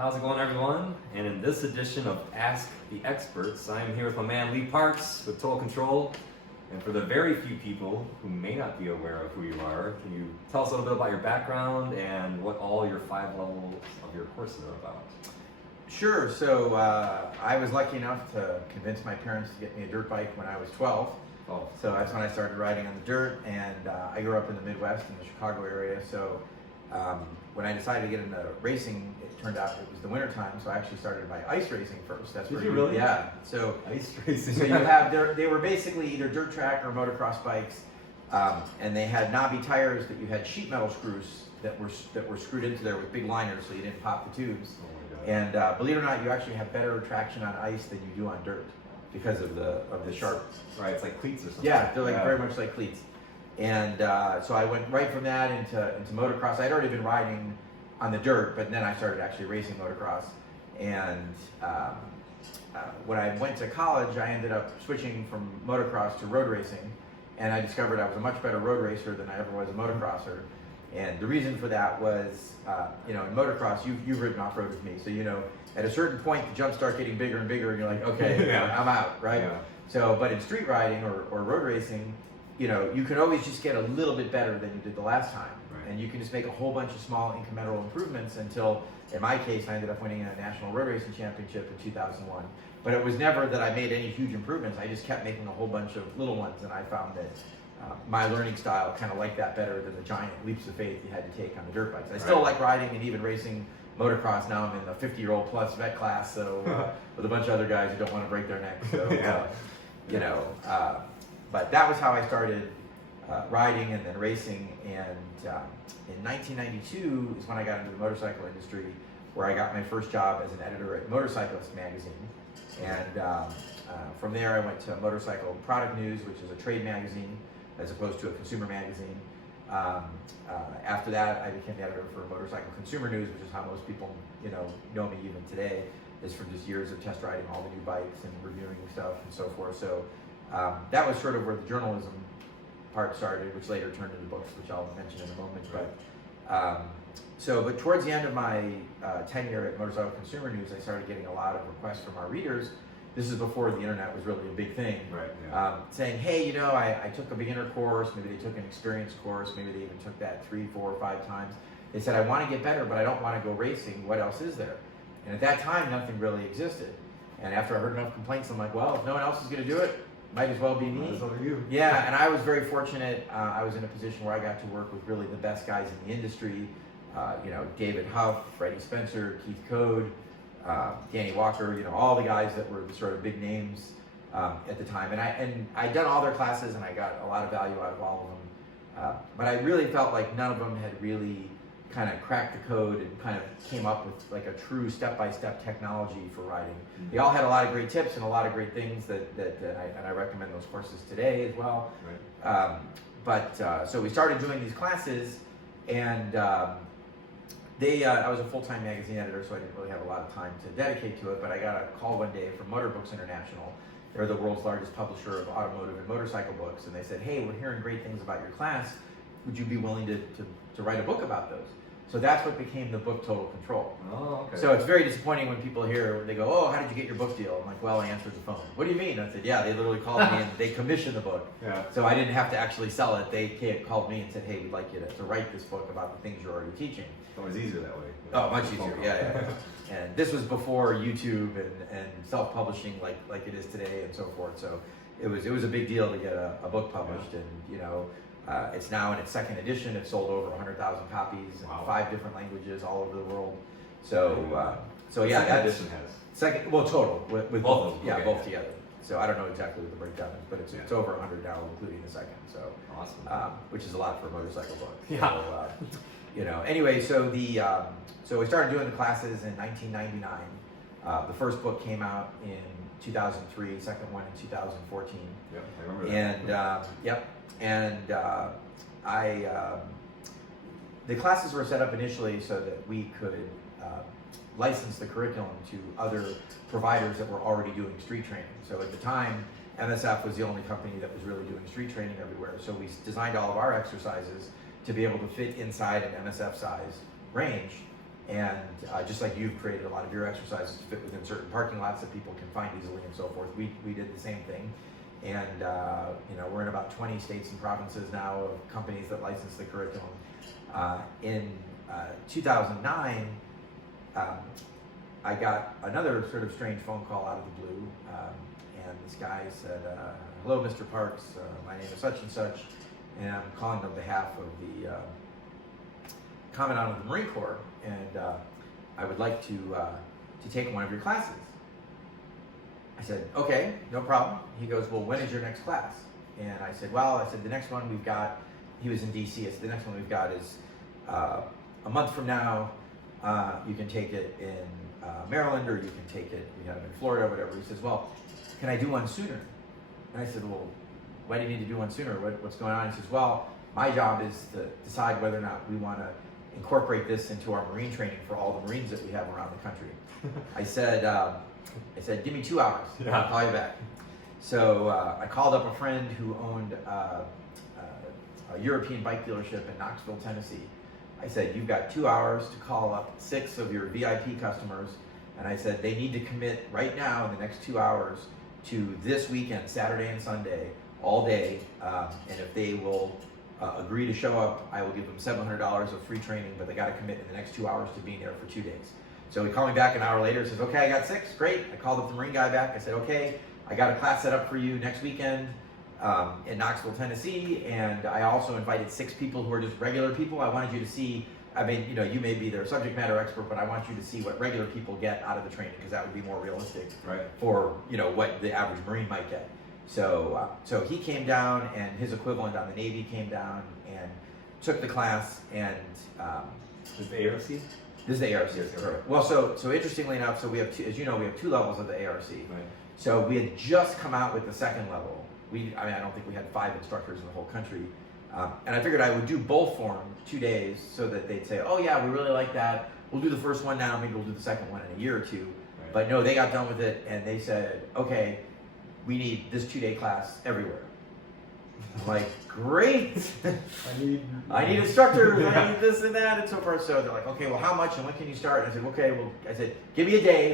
How's it going, everyone? And in this edition of Ask the Experts, I am here with my man Lee Parks with Total Control. And for the very few people who may not be aware of who you are, can you tell us a little bit about your background and what all your 5 levels of your courses are about? Sure. So I was lucky enough to convince my parents to get me a dirt bike when I was 12. Oh. So that's when I started riding on the dirt, and I grew up in the Midwest in the Chicago area. So when I decided to get into racing, it turned out it was the winter time, so I actually started by ice racing first. That's Did you really? Yeah. So Ice racing. So you have they were basically either dirt track or motocross bikes, and they had knobby tires that you had sheet metal screws that were screwed into there with big liners, so you didn't pop the tubes. Oh my God. And believe it or not, you actually have better traction on ice than you do on dirt because of the sharp. Right, it's like cleats or something. Yeah, they're like very much like cleats. And so I went right from that into motocross. I'd already been riding on the dirt, but then I started actually racing motocross. And when I went to college, I ended up switching from motocross to road racing, and I discovered I was a much better road racer than I ever was a motocrosser. And the reason for that was, in motocross, you've ridden off-road with me, so at a certain point the jumps start getting bigger and bigger, and you're like, okay, Yeah. I'm out, right? Yeah. So, but in street riding or road racing, you can always just get a little bit better than you did the last time. Right. And you can just make a whole bunch of small incremental improvements until, in my case, I ended up winning a national road racing championship in 2001. But it was never that I made any huge improvements. I just kept making a whole bunch of little ones, and I found that my learning style kind of liked that better than the giant leaps of faith you had to take on the dirt bikes. I still like riding and even racing motocross. Now I'm in the 50-year-old plus vet class, so with a bunch of other guys who don't want to break their necks. So, but that was how I started riding and then racing. And in 1992 is when I got into the motorcycle industry, where I got my first job as an editor at Motorcyclist magazine. And from there I went to Motorcycle Product News, which is a trade magazine as opposed to a consumer magazine. After that, I became the editor for Motorcycle Consumer News, which is how most people know me even today, is from just years of test riding all the new bikes and reviewing stuff and so forth. So that was sort of where the journalism part started, which later turned into books, which I'll mention in a moment. But towards the end of my tenure at Motorcycle Consumer News, I started getting a lot of requests from our readers. This is before the internet was really a big thing. Right. Yeah. Saying, hey, I took a beginner course, maybe they took an experience course, maybe they even took that 3, 4, or 5 times. They said, I want to get better, but I don't want to go racing. What else is there? And at that time, nothing really existed. And after I heard enough complaints, I'm like, well, if no one else is going to do it, might as well be me. Might as well be you. Yeah, and I was very fortunate. I was in a position where I got to work with really the best guys in the industry. David Huff, Freddie Spencer, Keith Code, Danny Walker, all the guys that were the sort of big names at the time. And I'd done all their classes, and I got a lot of value out of all of them. But I really felt like none of them had really kind of cracked the code and kind of came up with like a true step-by-step technology for riding. They all had a lot of great tips and a lot of great things that I recommend those courses today as well. Right. So we started doing these classes, and I was a full-time magazine editor, so I didn't really have a lot of time to dedicate to it, but I got a call one day from Motor Books International. They're the world's largest publisher of automotive and motorcycle books, and they said, hey, we're hearing great things about your class. Would you be willing to write a book about those? So that's what became the book Total Control. Oh, okay. So it's very disappointing when people hear, they go, oh, how did you get your book deal? I'm like, well, I answered the phone. What do you mean? I said, yeah, they literally called me and they commissioned the book. Yeah. So I didn't have to actually sell it. They called me and said, hey, we'd like you to write this book about the things you're already teaching. It's always easier that way. Oh, much easier, yeah. And this was before YouTube and self-publishing like it is today and so forth. So it was a big deal to get a book published, and it's now in its 2nd edition. It's sold over 100,000 copies in 5 different languages all over the world. So yeah, that edition has total with both of them. Yeah, Okay, both together. So I don't know exactly what the breakdown is, but it's over 100 now, including the 2nd. So awesome. which is a lot for a motorcycle book. Yeah. So, anyway, so we started doing the classes in 1999. The first book came out in 2003, second one in 2014. Yep, I remember that. The classes were set up initially so that we could license the curriculum to other providers that were already doing street training. So at the time, MSF was the only company that was really doing street training everywhere. So we designed all of our exercises to be able to fit inside an MSF size range, And just like you've created a lot of your exercises to fit within certain parking lots that people can find easily and so forth, we did the same thing. And we're in about 20 states and provinces now of companies that license the curriculum. In 2009, I got another sort of strange phone call out of the blue, and this guy said, "Hello, Mr. Parks. My name is such and such, and I'm calling on behalf of the Commandant of the Marine Corps, and I would like to take one of your classes." I said, "Okay, no problem." He goes, "Well, when is your next class?" And I said, the next one we've got," he was in DC, I said, "the next one we've got is a month from now. You can take it in Maryland, or you can take it, we have it in Florida, whatever." He says, "Well, can I do one sooner?" And I said, "Well, why do you need to do one sooner? What's going on?" He says, "Well, my job is to decide whether or not we want to incorporate this into our Marine training for all the Marines that we have around the country." I said, "Give me 2 hours. I'll call you back." So I called up a friend who owned a European bike dealership in Knoxville, Tennessee. I said, "You've got 2 hours to call up 6 of your VIP customers." And I said, "They need to commit right now in the next 2 hours to this weekend, Saturday and Sunday, all day. And if they will agree to show up, I will give them $700 of free training, but they got to commit in the next 2 hours to being there for 2 days." So he called me back an hour later, says, "Okay, I got 6, great." I called up the Marine guy back. I said, "Okay, I got a class set up for you next weekend in Knoxville, Tennessee, and I also invited 6 people who are just regular people. I wanted you to see, I mean, you may be their subject matter expert, but I want you to see what regular people get out of the training, because that would be more realistic for, what the average Marine might get." So he came down, and his equivalent on the Navy came down and took the class, and Is the ARC? this is the ARC. Yes, correct. Well, so interestingly enough, so we have we have 2 levels of the ARC. Right. So we had just come out with the 2nd level. I don't think we had 5 instructors in the whole country. And I figured I would do both for them 2 days, so that they'd say, "Oh yeah, we really like that. We'll do the first one now, maybe we'll do the second one in a year or 2. Right. But no, they got done with it, and they said, "Okay, we need this 2-day class everywhere." I'm like, "Great. I need instructors, I need this and that," and so forth. So they're like, "Okay, well, how much and when can you start?" And I said, "Okay, well," I said, "give me a day,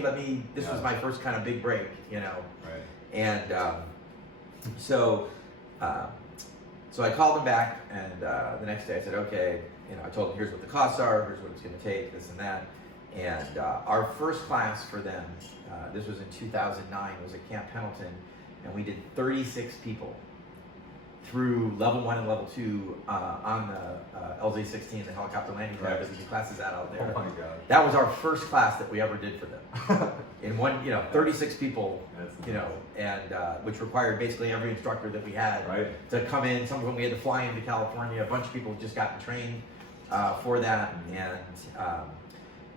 this was my first kind of big break, Right. And so I called them back, and the next day I said, "Okay," I told them, "Here's what the costs are, here's what it's going to take, this and that." And our first class for them, this was in 2009, was at Camp Pendleton, and we did 36 people through level 1 and level 2 on the LZ-16, the helicopter landing pad that we do classes out there. Oh my God. That was our first class that we ever did for them. In one, 36 people, and which required basically every instructor that we had to come in. Some of them we had to fly into California. A bunch of people had just gotten trained for that, and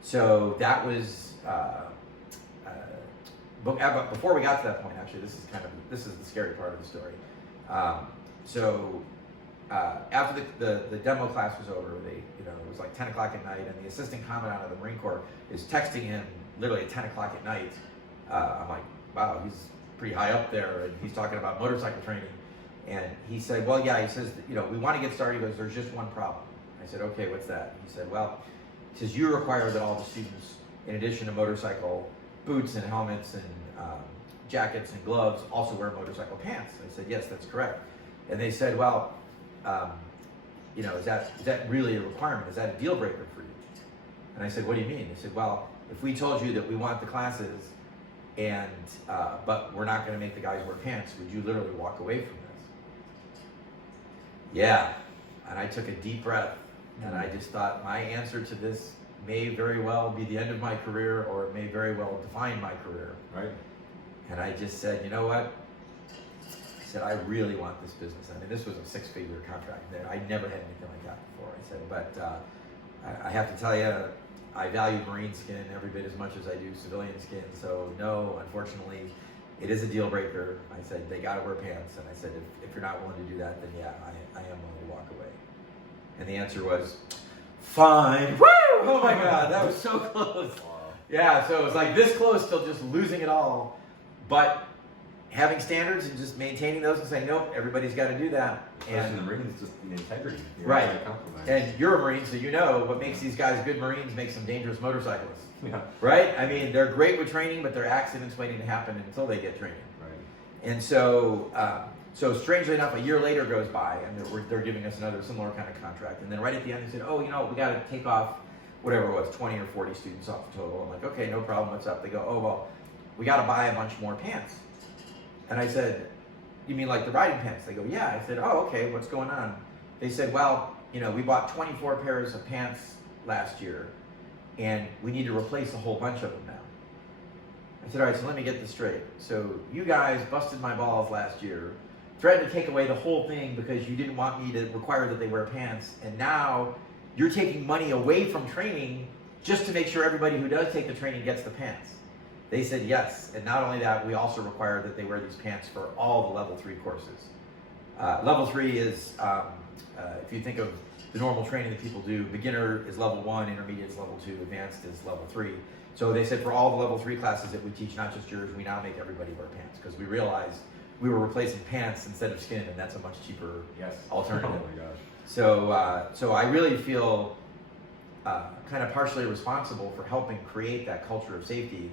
so that was. But before we got to that point, actually, this is the scary part of the story. So after the demo class was over, it was like 10 o'clock at night, and the assistant commandant of the Marine Corps is texting him literally at 10 o'clock at night. I'm like, wow, he's pretty high up there, and he's talking about motorcycle training. And he said, "Well, yeah," he says, "we want to get started." He goes, "There's just one problem." I said, "Okay, what's that?" He said, "Well," he says, "you require that all the students, in addition to motorcycle boots and helmets and jackets and gloves, also wear motorcycle pants." I said, "Yes, that's correct." And they said, "Well, is that really a requirement? Is that a deal breaker for you?" And I said, "What do you mean?" They said, "Well, if we told you that we want the classes, and but we're not going to make the guys wear pants, would you literally walk away from this?" Yeah. And I took a deep breath, and I just thought, my answer to this may very well be the end of my career, or it may very well define my career. Right. And I just said, "You know what?" I said, "I really want this business." I mean, this was a 6-figure contract. I never had anything like that before. I said, "But I have to tell you, I value Marine skin every bit as much as I do civilian skin. So no, unfortunately, it is a deal breaker." I said, "They got to wear pants." And I said, if you're not willing to do that, then yeah, I am willing to walk away." And the answer was, "Fine." Woo! Oh my God, that was so close. Wow. Yeah, so it was like this close till just losing it all. But having standards and just maintaining those and saying, nope, everybody's got to do that. Especially in the Marines, just the integrity. Right. And you're a Marine, so you know what makes these guys good Marines makes them dangerous motorcyclists. Yeah. Right? I mean, they're great with training, but there are accidents waiting to happen until they get training. Right. And so, so strangely enough, a year later goes by, and they're giving us another similar kind of contract. And then right at the end, they said, oh, you know, we got to take off whatever it was, 20 or 40 students off the total. I'm like, okay, no problem. What's up? They go, oh, well, we got to buy a bunch more pants. And I said, you mean like the riding pants? They go, yeah. I said, oh, okay, what's going on? They said, well, you know, we bought 24 pairs of pants last year, and we need to replace a whole bunch of them now. I said, all right, so let me get this straight. So you guys busted my balls last year, threatened to take away the whole thing because you didn't want me to require that they wear pants, and now you're taking money away from training just to make sure everybody who does take the training gets the pants. They said yes, and not only that, we also require that they wear these pants for all the level 3 courses. Level 3 is, if you think of the normal training that people do, beginner is level 1, intermediate is level 2, advanced is level 3. So they said for all the level 3 classes that we teach, not just yours, we now make everybody wear pants because we realized we were replacing pants instead of skin, and that's a much cheaper alternative. Oh my gosh. So I really feel kind of partially responsible for helping create that culture of safety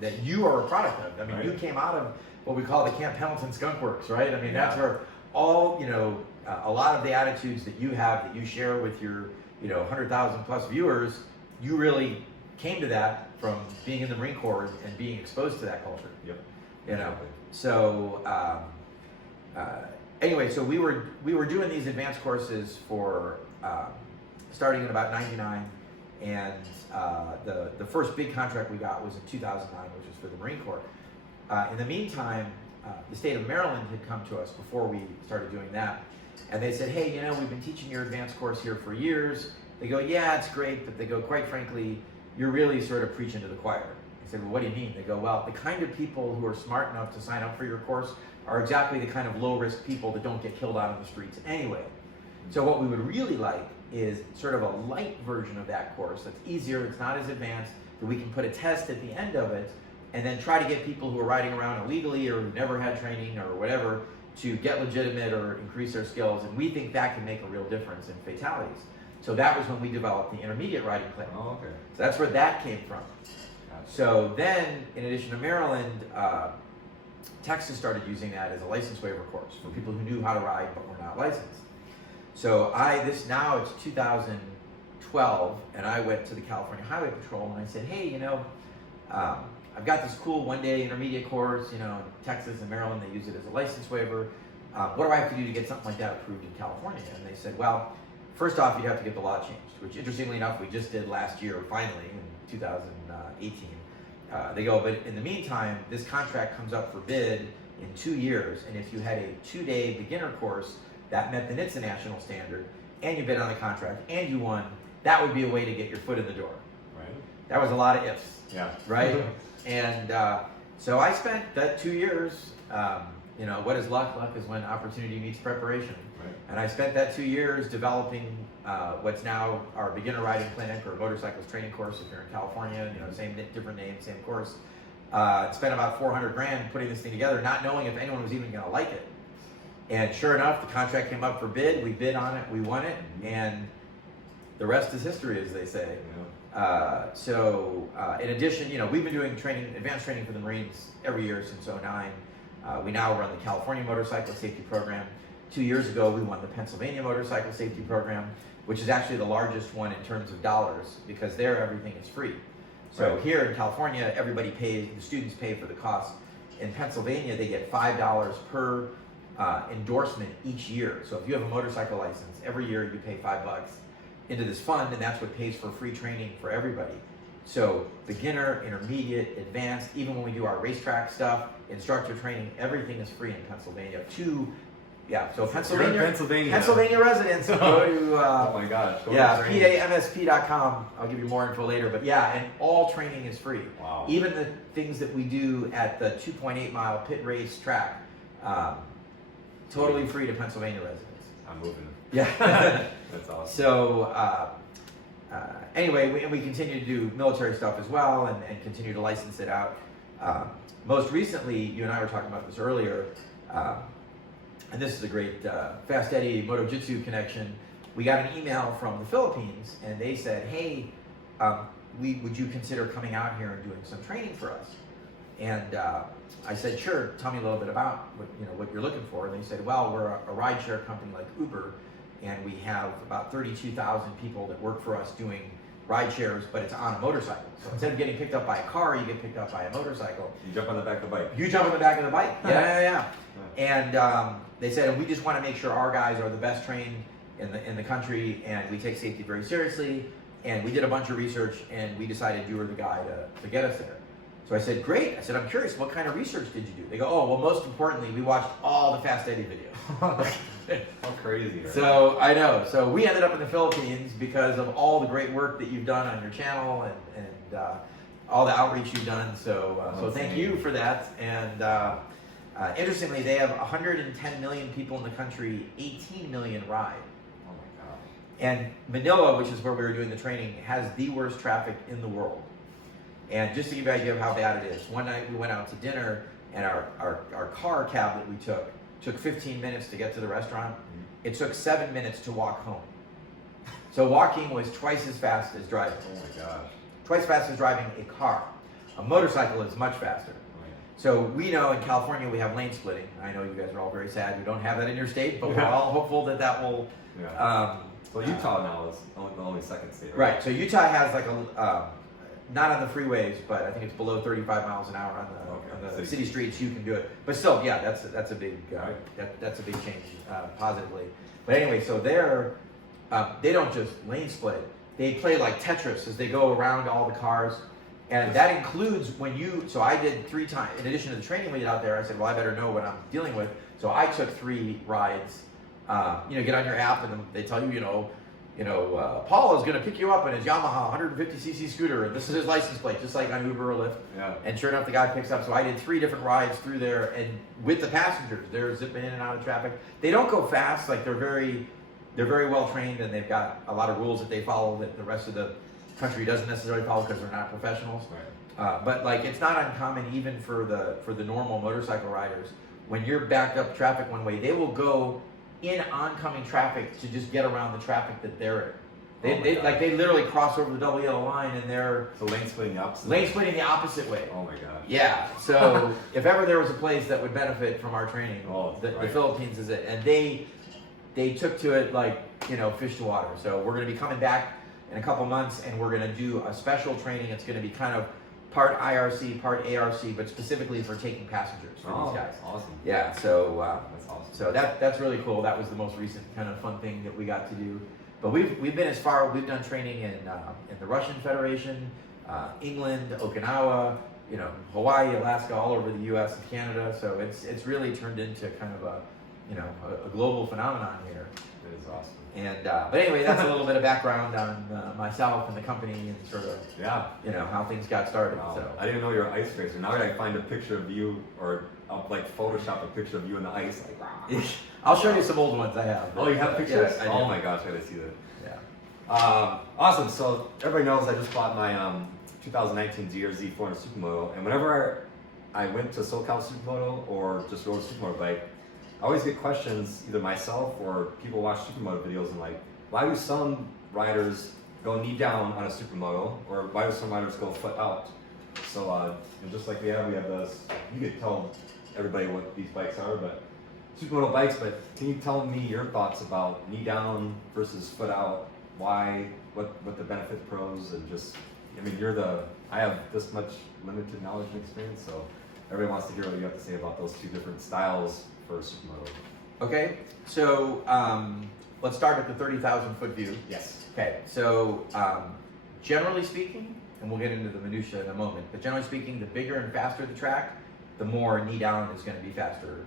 that you are a product of. I mean, you came out of what we call the Camp Pendleton Skunk Works, right? I mean, that's where all, you know, a lot of the attitudes that you have, that you share with your, you know, 100,000 plus viewers, you really came to that from being in the Marine Corps and being exposed to that culture. Yep. You know, so anyway, so we were doing these advanced courses for starting in about '99, and the first big contract we got was in 2009, which was for the Marine Corps. In the meantime, the state of Maryland had come to us before we started doing that, and they said, hey, you know, we've been teaching your advanced course here for years. They go, yeah, it's great, but they go, quite frankly, you're really sort of preaching to the choir. I said, well, what do you mean? They go, well, the kind of people who are smart enough to sign up for your course are exactly the kind of low-risk people that don't get killed out on the streets anyway. So what we would really like is sort of a light version of that course that's easier, it's not as advanced, that we can put a test at the end of it, and then try to get people who are riding around illegally or who've never had training or whatever to get legitimate or increase their skills, and we think that can make a real difference in fatalities. So that was when we developed the intermediate riding plan. Oh, okay. So that's where that came from. Gotcha. So then, in addition to Maryland, Texas started using that as a license waiver course for people who knew how to ride but were not licensed. So now it's 2012, and I went to the California Highway Patrol and I said, hey, you know, I've got this cool one-day intermediate course, you know, in Texas and Maryland, they use it as a license waiver. What do I have to do to get something like that approved in California? And they said, well, first off, you'd have to get the law changed, which interestingly enough, we just did last year, finally, in 2018. They go, but in the meantime, this contract comes up for bid in 2 years, and if you had a 2-day beginner course that met the NHTSA national standard, and you bid on the contract, and you won, that would be a way to get your foot in the door. Right. That was a lot of ifs. Yeah. Right? And so I spent that 2 years, you know, what is luck? Luck is when opportunity meets preparation. Right. And I spent that 2 years developing what's now our beginner riding clinic or motorcyclist training course if you're in California, you know, same different name, same course. Spent about 400 grand putting this thing together, not knowing if anyone was even gonna like it. And sure enough, the contract came up for bid, we bid on it, we won it, and the rest is history, as they say. Yeah. In addition, you know, we've been doing training, advanced training for the Marines every year since '09. We now run the California Motorcycle Safety Program. 2 years ago, we won the Pennsylvania Motorcycle Safety Program, which is actually the largest one in terms of dollars because there everything is free. So here in California, everybody pays, the students pay for the cost. In Pennsylvania, they get $5 per endorsement each year. So if you have a motorcycle license, every year you pay $5 into this fund, and that's what pays for free training for everybody. So beginner, intermediate, advanced, even when we do our racetrack stuff, instructor training, everything is free in Pennsylvania. So Pennsylvania residents go to oh my gosh. PAMSP.com. I'll give you more info later, but yeah, and all training is free. Wow. Even the things that we do at the 2.8 mile pit race track, totally free to Pennsylvania residents. I'm moving. Yeah. That's awesome. So anyway, we continue to do military stuff as well and continue to license it out. Most recently, you and I were talking about this earlier, and this is a great Fast Eddie MotoJitsu connection. We got an email from the Philippines, and they said, "Hey, would you consider coming out here and doing some training for us?" And I said, "Sure. Tell me a little bit about what you're looking for." And they said, "Well, we're a rideshare company like Uber, and we have about 32,000 people that work for us doing ride shares, but it's on a motorcycle. So instead of getting picked up by a car, you get picked up by a motorcycle. You jump on the back of the bike. You jump on the back of the bike. Yeah. And they said, and we just want to make sure our guys are the best trained in the country, and we take safety very seriously. And we did a bunch of research, and we decided you were the guy to get us there." So I said, "Great." I said, "I'm curious, what kind of research did you do?" They go, "Oh, well, most importantly, we watched all the Fast Eddie videos." How crazy. Right? So I know. So we ended up in the Philippines because of all the great work that you've done on your channel and all the outreach you've done. So thank you for that. And interestingly, they have 110 million people in the country, 18 million ride. Oh my God. And Manila, which is where we were doing the training, has the worst traffic in the world. And just to give you an idea of how bad it is, one night we went out to dinner, and our car cab that we took 15 minutes to get to the restaurant. It took 7 minutes to walk home. So walking was twice as fast as driving. Oh my gosh. Twice as fast as driving a car. A motorcycle is much faster. Oh, yeah. So we know in California we have lane splitting. I know you guys are all very sad you don't have that in your state, but we're all hopeful that will. Yeah. So Utah now is the only second state. Right. So Utah has like not on the freeways, but I think it's below 35 miles an hour on the city streets. You can do it, but still, yeah, that's a big that's a big change positively. But anyway, so they don't just lane split; they play like Tetris as they go around all the cars, and that includes when you. So I did 3 times in addition to the training we did out there. I said, well, I better know what I'm dealing with. So I took 3 rides. Get on your app, and they tell you, Paul is going to pick you up in his Yamaha 150cc scooter, and this is his license plate, just like on Uber or Lyft. Yeah. And sure enough, the guy picks up. So I did 3 different rides through there, and with the passengers, they're zipping in and out of traffic. They don't go fast; like they're very well trained, and they've got a lot of rules that they follow that the rest of the country doesn't necessarily follow because they're not professionals. Right. But like it's not uncommon even for the normal motorcycle riders. When you're backed up traffic one way, they will go in oncoming traffic to just get around the traffic that they're in. They literally cross over the double yellow line, and they're lane splitting the opposite. Lane splitting the opposite way. Oh my God. Yeah. So if ever there was a place that would benefit from our training, the Philippines is it. And they took to it like fish to water. So we're going to be coming back in a couple months, and we're going to do a special training. It's going to be kind of part IRC, part ARC, but specifically for taking passengers for these guys. Awesome. Yeah. So that's awesome. So that's really cool. That was the most recent kind of fun thing that we got to do. But we've been as far. We've done training in the Russian Federation, England, Okinawa, Hawaii, Alaska, all over the U.S. and Canada. So it's really turned into kind of a global phenomenon here. It is awesome. And but anyway, that's a little bit of background on myself and the company and sort of how things got started. Wow. So I didn't know you were an ice racer. Now that I find a picture of you, or I'll like Photoshop a picture of you in the ice, like wow. I'll show you some old ones I have. Oh, you have pictures? Yes, oh my gosh, I gotta see that. Yeah. Awesome. So everybody knows I just bought my 2019 ZRZ 400 Supermoto, and whenever I went to SoCal Supermoto or just rode a Supermoto bike, I always get questions, either myself or people watch Supermoto videos, and like, why do some riders go knee down on a Supermoto, or why do some riders go foot out? So, and just like we have this, you could tell everybody what these bikes are, but Supermoto bikes, but can you tell me your thoughts about knee down versus foot out? Why, what the benefit pros, and just, I mean, I have this much limited knowledge and experience, so everybody wants to hear what you have to say about those 2 different styles for Supermoto. Okay, so let's start at the 30,000 foot view. Yes. Okay, so generally speaking, and we'll get into the minutia in a moment, but generally speaking, the bigger and faster the track, the more knee down is going to be faster.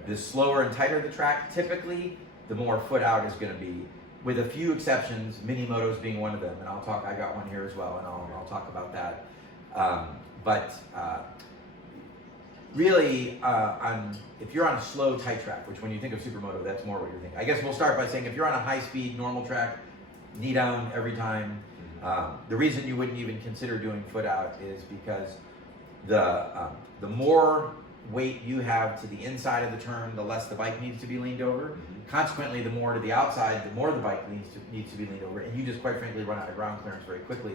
Okay. The slower and tighter the track, typically, the more foot out is going to be, with a few exceptions, mini motos being one of them. And I got one here as well, and I'll talk about that. Really, if you're on a slow, tight track, which when you think of Supermoto, that's more what you're thinking. I guess we'll start by saying if you're on a high-speed, normal track, knee down every time. The reason you wouldn't even consider doing foot out is because the more weight you have to the inside of the turn, the less the bike needs to be leaned over. Consequently, the more to the outside, the more the bike needs to be leaned over, and you just quite frankly run out of ground clearance very quickly.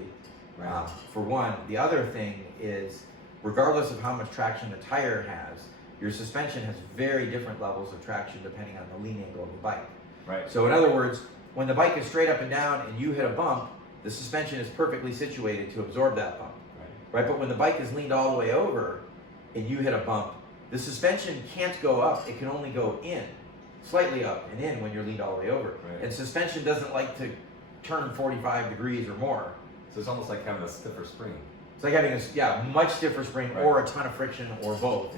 For one. The other thing is, regardless of how much traction the tire has, your suspension has very different levels of traction depending on the lean angle of the bike. Right. So in other words, when the bike is straight up and down and you hit a bump, the suspension is perfectly situated to absorb that bump. Right? But when the bike is leaned all the way over and you hit a bump, the suspension can't go up, it can only go in, slightly up and in when you're leaned all the way over. Right. And suspension doesn't like to turn 45 degrees or more. So it's almost like having a stiffer spring. It's like having a much stiffer spring or a ton of friction or both.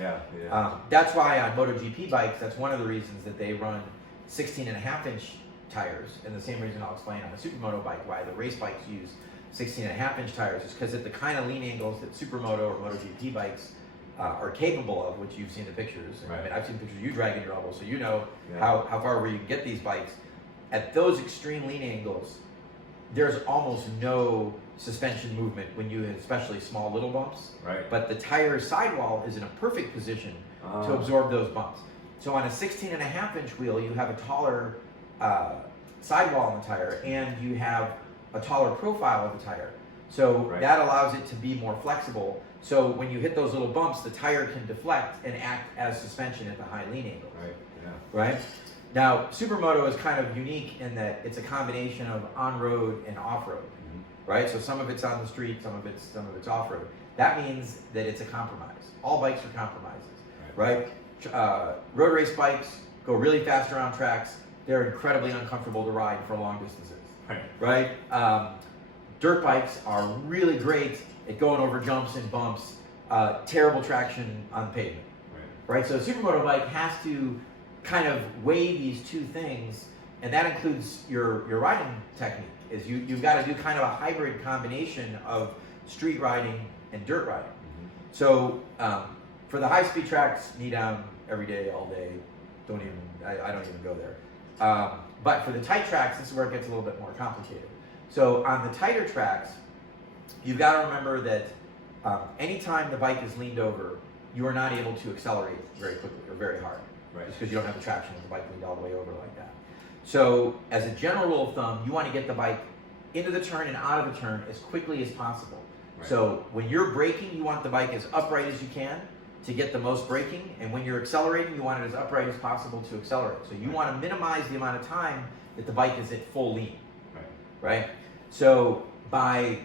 That's why on MotoGP bikes, that's one of the reasons that they run 16.5-inch tires, and the same reason I'll explain on a Supermoto bike why the race bikes use 16.5-inch tires is because at the kind of lean angles that Supermoto or MotoGP bikes are capable of, which you've seen the pictures. I mean, I've seen pictures of you dragging your elbow, so you know how far where you can get these bikes. At those extreme lean angles, there's almost no suspension movement when you hit especially small little bumps. But the tire sidewall is in a perfect position to absorb those bumps. So on a 16.5-inch wheel, you have a taller sidewall on the tire, and you have a taller profile of the tire. So that allows it to be more flexible. So when you hit those little bumps, the tire can deflect and act as suspension at the high lean angle. Right? Now, Supermoto is kind of unique in that it's a combination of on-road and off-road. Right? So some of it's on the street, some of it's off-road. That means that it's a compromise. All bikes are compromises. Right? Road race bikes go really fast around tracks. They're incredibly uncomfortable to ride for long distances. Right? Dirt bikes are really great at going over jumps and bumps. Terrible traction on pavement. Right? So a Supermoto bike has to kind of weigh these two things, and that includes your riding technique. Is you've got to do kind of a hybrid combination of street riding and dirt riding. So for the high-speed tracks, knee down every day, all day. I don't even go there. But for the tight tracks, this is where it gets a little bit more complicated. So on the tighter tracks, you've got to remember that anytime the bike is leaned over, you are not able to accelerate very quickly or very hard. Just because you don't have the traction with the bike leaned all the way over like that. So as a general rule of thumb, you want to get the bike into the turn and out of the turn as quickly as possible. So when you're braking, you want the bike as upright as you can to get the most braking, and when you're accelerating, you want it as upright as possible to accelerate. So you want to minimize the amount of time that the bike is at full lean. Right? So by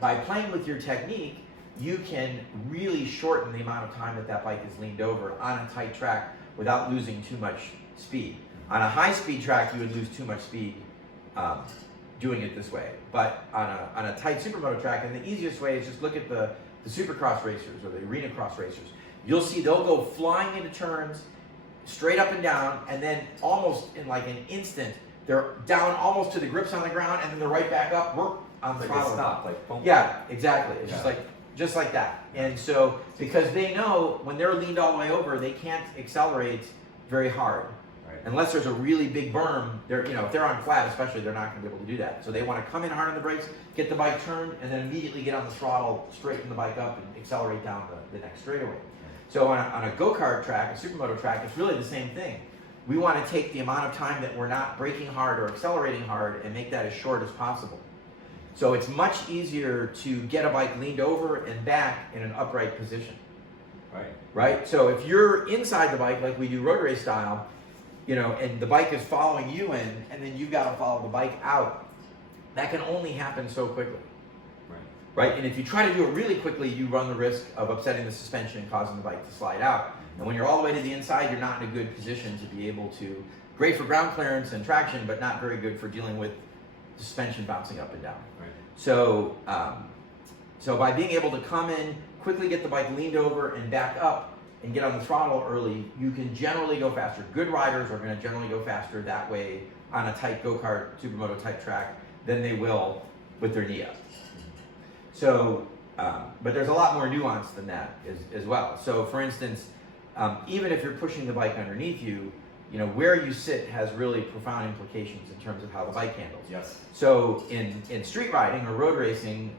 playing with your technique, you can really shorten the amount of time that that bike is leaned over on a tight track without losing too much speed. On a high-speed track, you would lose too much speed doing it this way. But on a tight Supermoto track, and the easiest way is just look at the Supercross racers or the arena cross racers. You'll see they'll go flying into turns, straight up and down, and then almost in like an instant, they're down almost to the grips on the ground, and then they're right back up, on the throttle. Stop, like boom. Yeah, exactly. It's just like that. And so, because they know when they're leaned all the way over, they can't accelerate very hard. Unless there's a really big berm, if they're on flat especially, they're not going to be able to do that. So they want to come in hard on the brakes, get the bike turned, and then immediately get on the throttle, straighten the bike up, and accelerate down the next straightaway. So on a go-kart track, a Supermoto track, it's really the same thing. We want to take the amount of time that we're not braking hard or accelerating hard and make that as short as possible. So it's much easier to get a bike leaned over and back in an upright position. Right? So if you're inside the bike, like we do Rotary style, and the bike is following you in, and then you've got to follow the bike out, that can only happen so quickly. Right? And if you try to do it really quickly, you run the risk of upsetting the suspension and causing the bike to slide out. And when you're all the way to the inside, you're not in a good position to be able to, great for ground clearance and traction, but not very good for dealing with the suspension bouncing up and down. So, so by being able to come in, quickly get the bike leaned over and back up, and get on the throttle early, you can generally go faster. Good riders are going to generally go faster that way on a tight go-kart, Supermoto type track than they will with their knee up. So, but there's a lot more nuance than that as well. So for instance, even if you're pushing the bike underneath you, where you sit has really profound implications in terms of how the bike handles. So in street riding or road racing,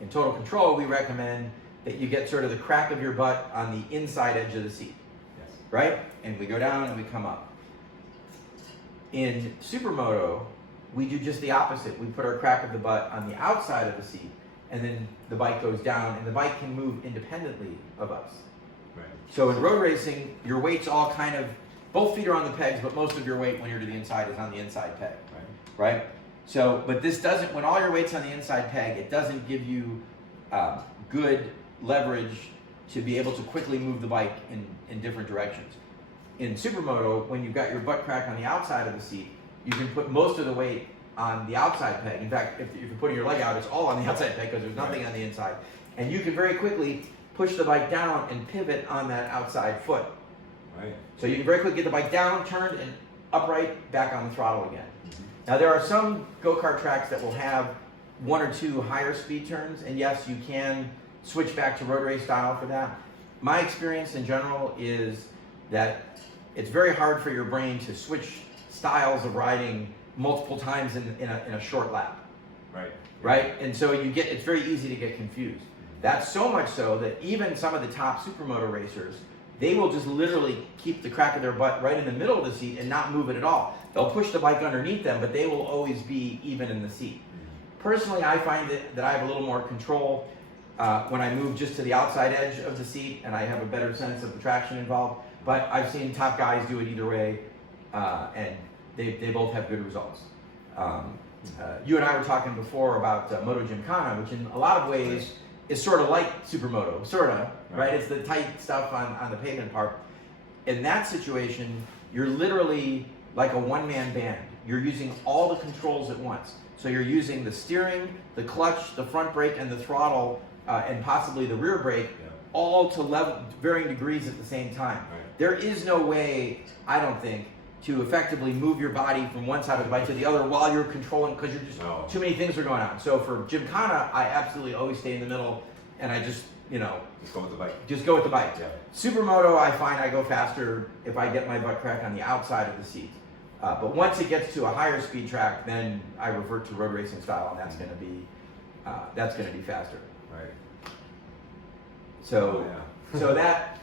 in total control, we recommend that you get sort of the crack of your butt on the inside edge of the seat, Yes. right? And we go down and we come up. In Supermoto, we do just the opposite. We put our crack of the butt on the outside of the seat, and then the bike goes down, and the bike can move independently of us. Right. So in road racing, your weight's all kind of, both feet are on the pegs, but most of your weight when you're to the inside is on the inside peg, right? So, but this doesn't, when all your weight's on the inside peg, it doesn't give you good leverage to be able to quickly move the bike in different directions. In Supermoto, when you've got your butt crack on the outside of the seat, you can put most of the weight on the outside peg. In fact, if you're putting your leg out, it's all on the outside peg because there's nothing on the inside. And you can very quickly push the bike down and pivot on that outside foot. Right. So you can very quickly get the bike down, turned, and upright, back on the throttle again. Now there are some go-kart tracks that will have 1 or 2 higher speed turns, and yes, you can switch back to road race style for that. My experience in general is that it's very hard for your brain to switch styles of riding multiple times in a short lap. Right. Right? And so it's very easy to get confused. That's so much so that even some of the top Supermoto racers, they will just literally keep the crack of their butt right in the middle of the seat and not move it at all. They'll push the bike underneath them, but they will always be even in the seat. Personally, I find that I have a little more control when I move just to the outside edge of the seat, and I have a better sense of the traction involved. But I've seen top guys do it either way, and they both have good results. You and I were talking before about Motogymkhana, which in a lot of ways is sort of like Supermoto, sort of, right? It's the tight stuff on the pavement part. In that situation, you're literally like a one-man band. You're using all the controls at once. So you're using the steering, the clutch, the front brake, and the throttle, and possibly the rear brake, all to varying degrees at the same time. Right. There is no way, I don't think, to effectively move your body from one side of the bike to the other while you're controlling, because you're just, too many things are going on. So for Gymkhana, I absolutely always stay in the middle, and I just, Just go with the bike. Just go with the bike. Yeah. Supermoto, I find I go faster if I get my butt crack on the outside of the seat. But once it gets to a higher speed track, then I revert to road racing style, and that's going to be faster. Right. So, so that.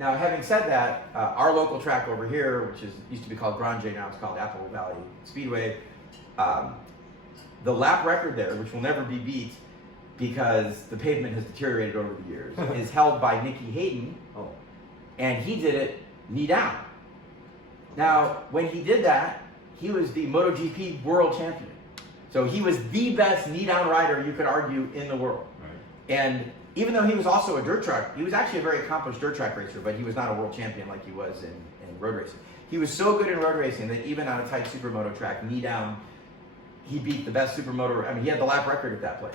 Now, having said that, our local track over here, which used to be called Grande, now it's called Apple Valley Speedway, the lap record there, which will never be beat because the pavement has deteriorated over the years, is held by Nicky Hayden, and he did it knee down. Now, when he did that, he was the MotoGP world champion. So he was the best knee down rider, you could argue, in the world. Right. And even though he was also a dirt track, he was actually a very accomplished dirt track racer, but he was not a world champion like he was in road racing. He was so good in road racing that even on a tight Supermoto track, knee down, he beat the best Supermoto. I mean, he had the lap record at that place.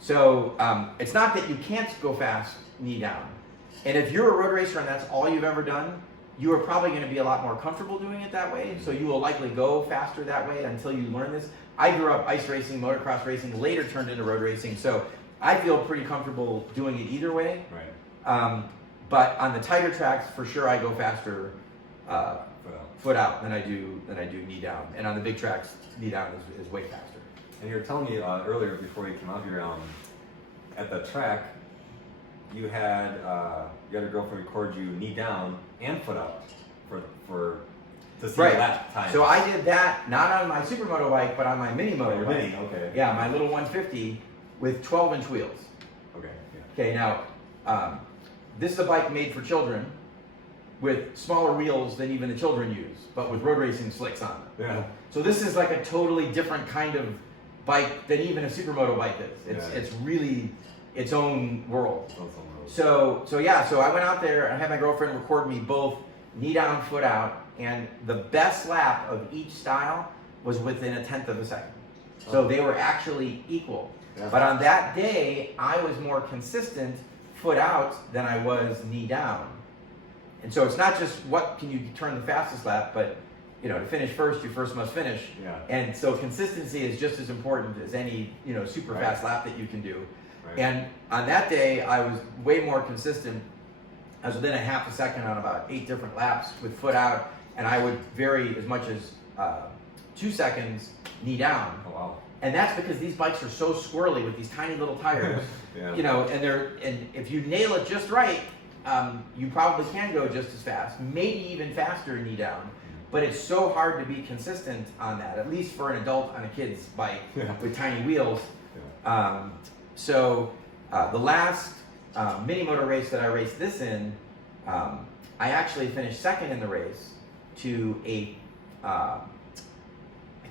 So it's not that you can't go fast knee down. And if you're a road racer and that's all you've ever done, you are probably going to be a lot more comfortable doing it that way. So you will likely go faster that way until you learn this. I grew up ice racing, motocross racing, later turned into road racing. So I feel pretty comfortable doing it either way. Right. But on the tighter tracks, for sure, I go faster foot out than I do knee down. And on the big tracks, knee down is way faster. And you were telling me earlier before you came out here, at the track, you had your girlfriend record you knee down and foot out to see the lap time. So I did that not on my Supermoto bike, but on my mini moto your bike. mini, okay. Yeah, my little 150 with 12-inch wheels. Okay. Yeah. Okay, now this is a bike made for children with smaller wheels than even the children use, but with road racing slicks on them. Yeah. So this is like a totally different kind of bike than even a Supermoto bike is. It's really its own world. So I went out there and had my girlfriend record me both knee down, foot out, and the best lap of each style was within 1/10 of a second. So they were actually equal. Yeah. But on that day, I was more consistent foot out than I was knee down. And so it's not just what can you turn the fastest lap, but to finish first, you first must finish. Yeah. And so consistency is just as important as any super fast lap that you can do. Right. And on that day, I was way more consistent. I was within 1/2 a second on about 8 different laps with foot out, and I would vary as much as 2 seconds knee down. Oh, wow. And that's because these bikes are so squirrely with these tiny little tires, Yeah. you know, and if you nail it just right, you probably can go just as fast, maybe even faster knee down. But it's so hard to be consistent on that, at least for an adult on a kid's bike with tiny wheels. Yeah. So the last mini moto race that I raced this in, I actually finished second in the race to a, I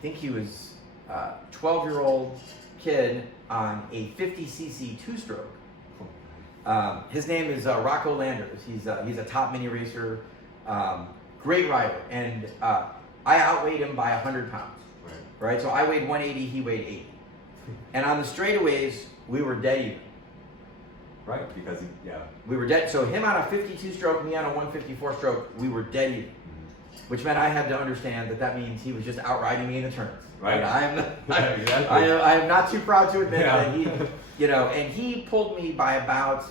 think he was a 12-year-old kid on a 50cc two-stroke. His name is Rocco Landers. He's a top mini racer. Great rider, and I outweighed him by 100 pounds. Right. So I weighed 180, he weighed 80, and on the straightaways we were dead even. Right, because we were dead. So him on a 52 stroke, me on a 154 stroke, we were dead even, which meant I had to understand that means he was just outriding me in the turns. Right. Exactly. I am not too proud to admit that he, you know, and he pulled me by about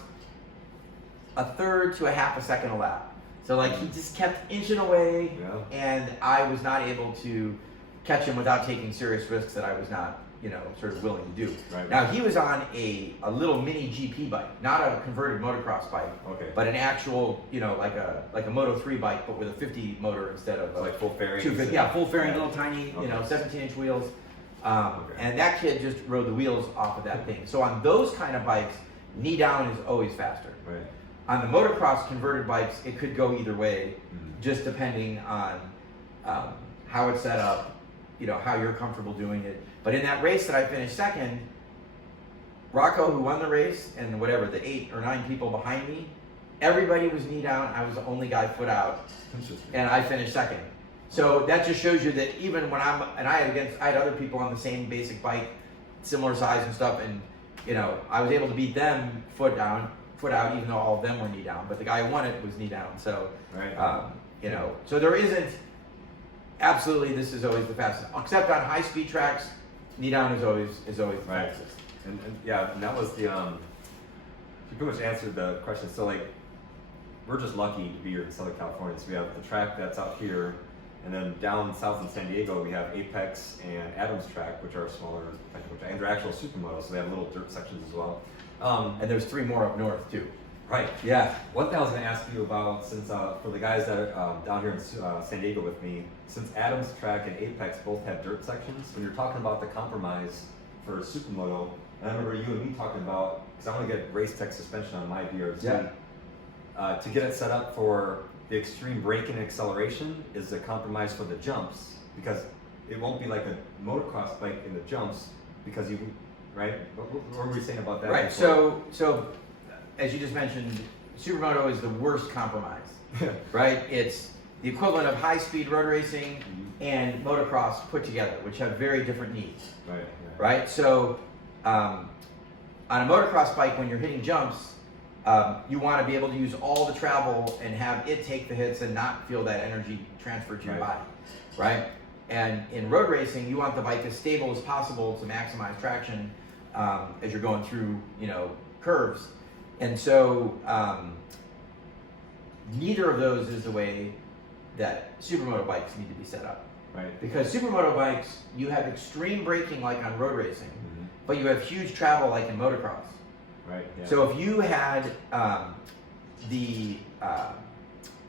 a third to a half a second a lap. So like he just kept inching away, and I was not able to catch him without taking serious risks that I was not, you know, sort of willing to do. Right. Now he was on a little mini GP bike, not a converted motocross bike, but an actual, you know, like a Moto3 bike, but with a 50 motor instead of like full fairing. 250. Yeah, full fairing, little tiny, you know, 17-inch wheels. And that kid just rode the wheels off of that thing. So on those kind of bikes, knee down is always faster. Right. On the motocross converted bikes, it could go either way, just depending on how it's set up, you know, how you're comfortable doing it. But in that race that I finished second, Rocco, who won the race, and whatever, the 8 or 9 people behind me, everybody was knee down. I was the only guy foot out, and I finished second. So that just shows you that even when I had other people on the same basic bike, similar size and stuff, and you know, I was able to beat them foot out, even though all of them were knee down. But the guy who won it was knee down. So, you know, so there isn't absolutely this is always the fastest, except on high speed tracks. Knee down is always the fastest. And that was the you pretty much answered the question. So like, we're just lucky to be here in Southern California. So we have the track that's out here, and then down south in San Diego we have Apex and Adams track, which are smaller technical track, and they're actual supermotos, so they have little dirt sections as well. And there's 3 more up north too. Right. Yeah. One thing I was going to ask you about, since for the guys that are down here in San Diego with me, since Adams track and Apex both have dirt sections, when you're talking about the compromise for supermoto, and I remember you and me talking about, because I want to get race tech suspension on my BRZ, to get it set up for the extreme braking and acceleration is the compromise for the jumps, because it won't be like a motocross bike in the jumps, because you, right? What were we saying about that? Right. Before? So as you just mentioned, supermoto is the worst compromise. Right? It's the equivalent of high-speed road racing and motocross put together, which have very different needs. Right. Right? So on a motocross bike, when you're hitting jumps, you want to be able to use all the travel and have it take the hits and not feel that energy transfer to your body. Right? And in road racing, you want the bike as stable as possible to maximize traction as you're going through, you know, curves. And so neither of those is the way that supermoto bikes need to be set up. Right. Because supermoto bikes, you have extreme braking like on road racing, but you have huge travel like in motocross. Right. Yeah. So if you had the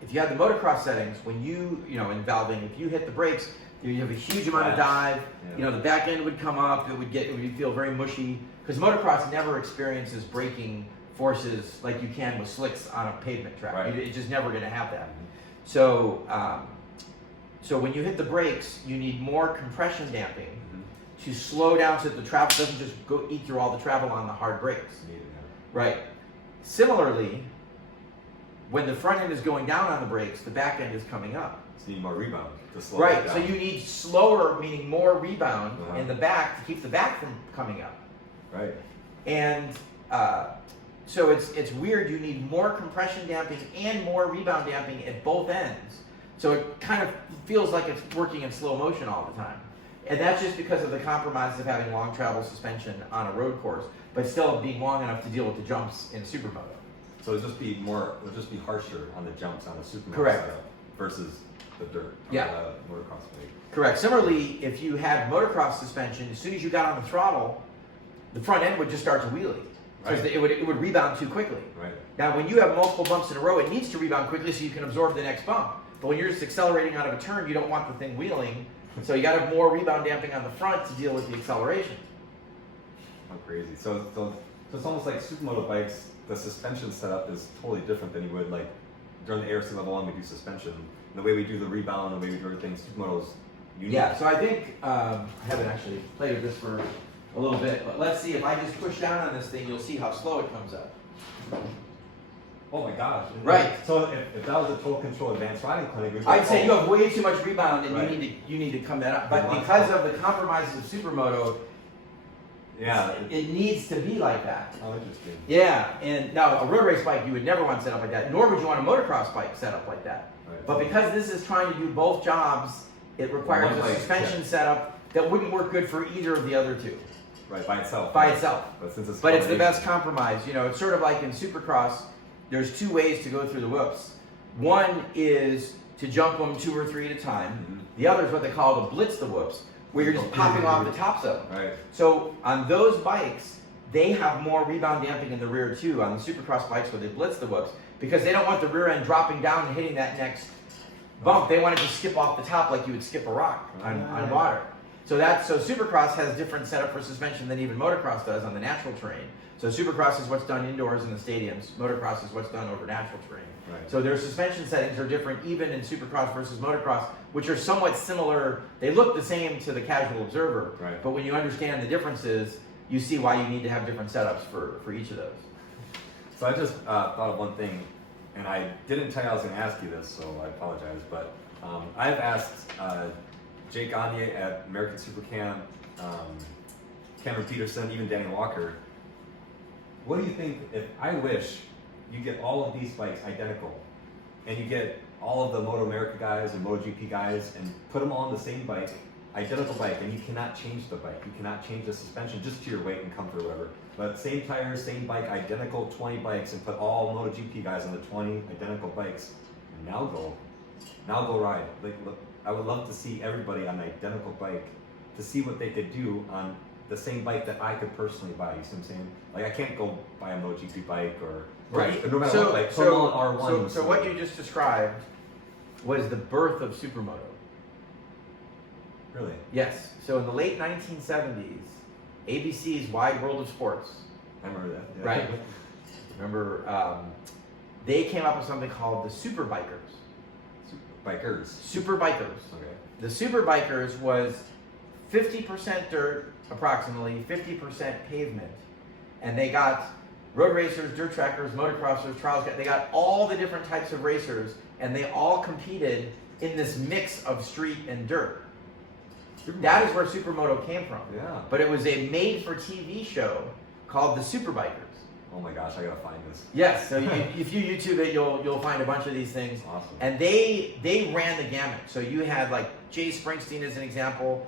motocross settings, when you know, in valving, if you hit the brakes, you have a huge amount of dive. Yeah. You know, the back end would come up. It would feel very mushy because motocross never experiences braking forces like you can with slicks on a pavement track. Right. It's just never going to have that. So, so when you hit the brakes, you need more compression damping to slow down so that the travel doesn't just go eat through all the travel on the hard brakes. Right. Similarly, when the front end is going down on the brakes, the back end is coming up. So you need more rebound to slow Right. it down. So you need slower, meaning more rebound in the back to keep the back from coming up. Right. And so it's weird. You need more compression damping and more rebound damping at both ends. So it kind of feels like it's working in slow motion all the time. And that's just because of the compromise of having long travel suspension on a road course, but still being long enough to deal with the jumps in supermoto. So it'll just be harsher on the jumps on a supermoto Correct. setup versus the dirt. Yeah. The motocross bike. Correct. Similarly, if you had motocross suspension, as soon as you got on the throttle, the front end would just start to wheelie. Because Right. it would rebound too quickly. Right. Now, when you have multiple bumps in a row, it needs to rebound quickly so you can absorb the next bump. But when you're just accelerating out of a turn, you don't want the thing wheeling. So you got to have more rebound damping on the front to deal with the acceleration. How crazy. So it's almost like supermoto bikes, the suspension setup is totally different than you would like during the ARC level 1 we do suspension. The way we do the rebound, the way we do everything, supermoto's unique. Yeah, so I think, I haven't actually played with this for a little bit, but let's see, if I just push down on this thing, you'll see how slow it comes up. Oh my gosh. Right. So if that was a total control advanced riding clinic, we'd be I'd like, say you have way too much rebound and Right. you need to come that up. But because of the compromises of Supermoto, yeah. it needs to be like that. Oh, interesting. Yeah, and now a road race bike you would never want set up like that, nor would you want a motocross bike set up like that. Right. But because this is trying to do both jobs, it requires One a bike, suspension setup that wouldn't work good for either of the other two Right, by itself. by itself. But since it's But it's the best combination- compromise. You know, it's sort of like in Supercross, there's two ways to go through the whoops. One is to jump them 2 or 3 at a time. Mhm. The other is what they call to blitz the whoops, where you're just popping off the tops of them. Right. So on those bikes, they have more rebound damping in the rear too, on the Supercross bikes where they blitz the whoops, because they don't want the rear end dropping down and hitting that next bump. They want it to skip off the top like you would skip a rock on water. So Supercross has different setup for suspension than even motocross does on the natural terrain. So Supercross is what's done indoors in the stadiums. Motocross is what's done over natural terrain. Right. So their suspension settings are different even in Supercross versus motocross, which are somewhat similar. They look the same to the casual observer, Right. but when you understand the differences, you see why you need to have different setups for each of those. So I just thought of one thing, and I didn't tell you I was going to ask you this, so I apologize. But I've asked Jake Gagne at American Supercamp, Cameron Peterson, even Danny Walker, what do you think if I wish you get all of these bikes identical, and you get all of the Moto America guys and MotoGP guys and put them all on the same bike, identical bike, and you cannot change the bike, you cannot change the suspension just to your weight and comfort or whatever, but same tires, same bike, identical 20 bikes, and put all MotoGP guys on the 20 identical bikes, and now go ride. Like, look, I would love to see everybody on an identical bike to see what they could do on the same bike that I could personally buy. You see what I'm saying? Like, I can't go buy a MotoGP bike or no matter what bike. Put them on R1. So what you just described was the birth of Supermoto. Really? Yes. So in the late 1970s, ABC's Wide World of Sports, I remember that. Yeah. right? Remember, they came up with something called the Super Bikers. Bikers. Super Bikers. Okay. The Super Bikers was 50% dirt, approximately 50% pavement, and they got road racers, dirt trackers, motocrossers, trials. They got all the different types of racers, and they all competed in this mix of street and dirt. That is where Supermoto came from. Yeah. But it was a made-for-TV show called the Super Bikers. Oh my gosh, I gotta find this. Yes, so if you YouTube it, you'll find a bunch of these things. Awesome. And they ran the gamut. So you had like Jay Springsteen as an example.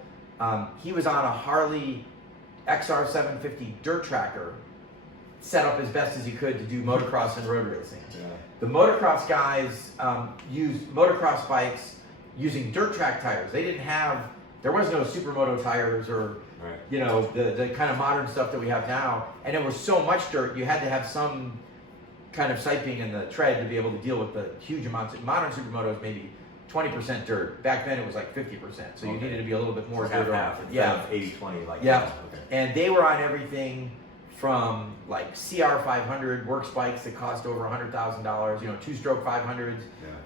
He was on a Harley XR 750 dirt tracker, set up as best as he could to do motocross and road racing. Yeah. The motocross guys used motocross bikes using dirt track tires. There was no Supermoto tires or Right. you know, the kind of modern stuff that we have now. And it was so much dirt, you had to have some kind of siping in the tread to be able to deal with the huge amounts. Modern Supermotos maybe 20% dirt. Back then it was like 50%. So you Okay. needed to be a little bit more Half, dirt half, on. instead of 80-20 like Yeah. that. Okay. And they were on everything from like CR500 works bikes that cost over $100,000, you know, 2-stroke 500s,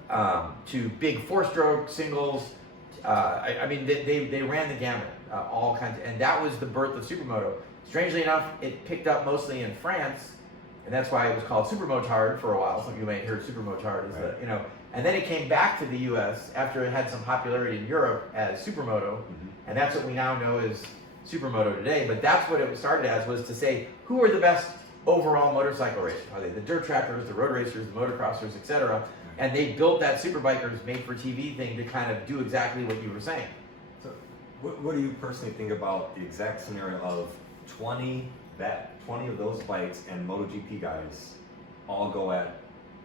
Yeah. to big 4-stroke singles. I mean, they ran the gamut, all kinds, and that was the birth of Supermoto. Strangely enough, it picked up mostly in France, and that's why it was called Supermotard for a while. Some of you may have heard Supermotard, Right. you know, and then it came back to the U.S. after it had some popularity in Europe as Supermoto, and that's what we now know as Supermoto today. But that's what it started as, was to say who are the best overall motorcycle racers? Are they the dirt trackers, the road racers, the motocrossers, etc.? And they built that Super Bikers made-for-TV thing to kind of do exactly what you were saying. So, what do you personally think about the exact scenario of 20 of those bikes and MotoGP guys all go at,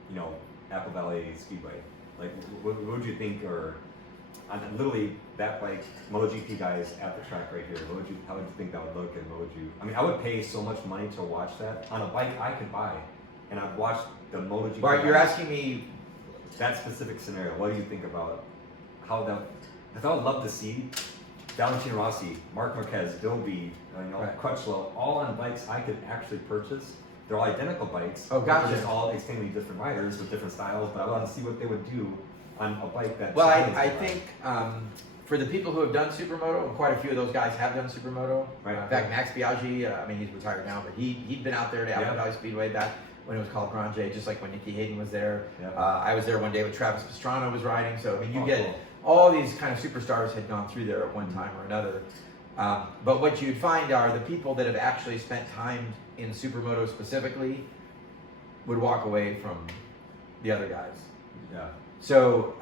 you know, Apple Valley Speedway? Like, what would you think, or And literally, that bike, MotoGP guys at the track right here. How would you think that would look in MotoGP? I mean, I would pay so much money to watch that on a bike I could buy, and I've watched the MotoGP. Right, you're guys. asking me That specific scenario, what do you think about how that? If I would love to see Valentino Rossi, Marc Marquez, Bilby, Right. Crutchlow, all on bikes I could actually purchase. They're all identical bikes. Oh, gotcha. They're just all extremely different riders with different styles. But I want to see what they would do on a bike that. Well, challenges I the bike. think for the people who have done Supermoto, and quite a few of those guys have done Supermoto. Right. In fact, Max Biaggi, I mean, he's retired now, but he'd been out there to Apple Valley Speedway back when it was called Grande, just like when Nicky Hayden was there. Yeah. I was there one day with Travis Pastrana was riding. So, I mean, you get cool. all these kind of superstars had gone through there at one time or another. But what you'd find are the people that have actually spent time in Supermoto specifically would walk away from the other guys. Yeah. So,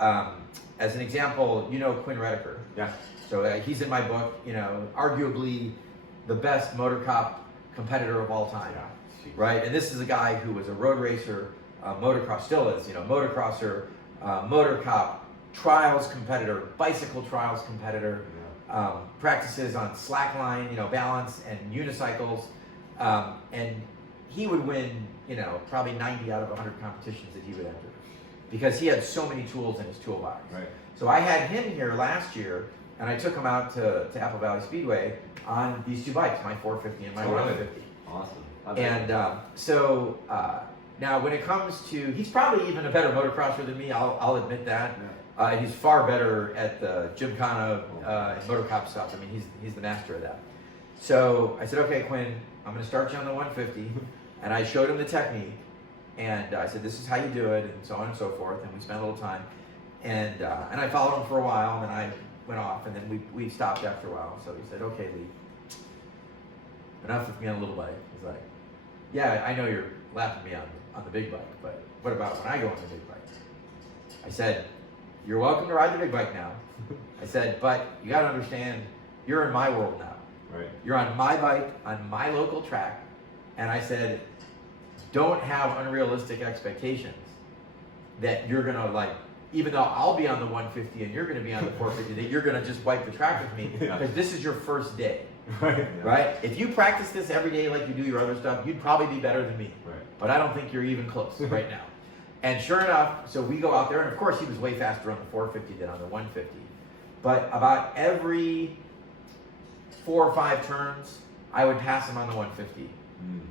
as an example, you know Quinn Rediker. Yeah. So he's in my book, you know, arguably the best motocop competitor of all time, Yeah. right? And this is a guy who was a road racer, motocross, still is, you know, motocrosser, motocop, trials competitor, bicycle trials competitor, practices on slackline, you know, balance and unicycles, and he would win, you know, probably 90 out of 100 competitions that he would enter because he had so many tools in his toolbox. Right. So I had him here last year, and I took him out to Apple Valley Speedway on these two bikes, my 450 and my 150. Awesome. And now when it comes to, he's probably even a better motocrosser than me, I'll admit that. Yeah. He's far better at the Gymkhana and motocop stuff. I mean, he's the master of that. So I said, okay, Quinn, I'm going to start you on the 150. And I showed him the technique. And I said, this is how you do it, and so on and so forth. And we spent a little time. And I followed him for a while, and then I went off. And then we stopped after a while. So he said, okay, Lee, enough with me on a little bike. He's like, yeah, I know you're lapping me on the big bike, but what about when I go on the big bike? I said, you're welcome to ride the big bike now. I said, but you got to understand, you're in my world now. Right. You're on my bike, on my local track. And I said, don't have unrealistic expectations that you're going to, like, even though I'll be on the 150 and you're going to be on the 450, that you're going to just wipe the track with me because this is your first day. Right. Yeah. Right? If you practice this every day like you do your other stuff, you'd probably be better than me. Right. But I don't think you're even close right now. And sure enough, so we go out there, and of course he was way faster on the 450 than on the 150. But about every 4 or 5 turns, I would pass him on the 150.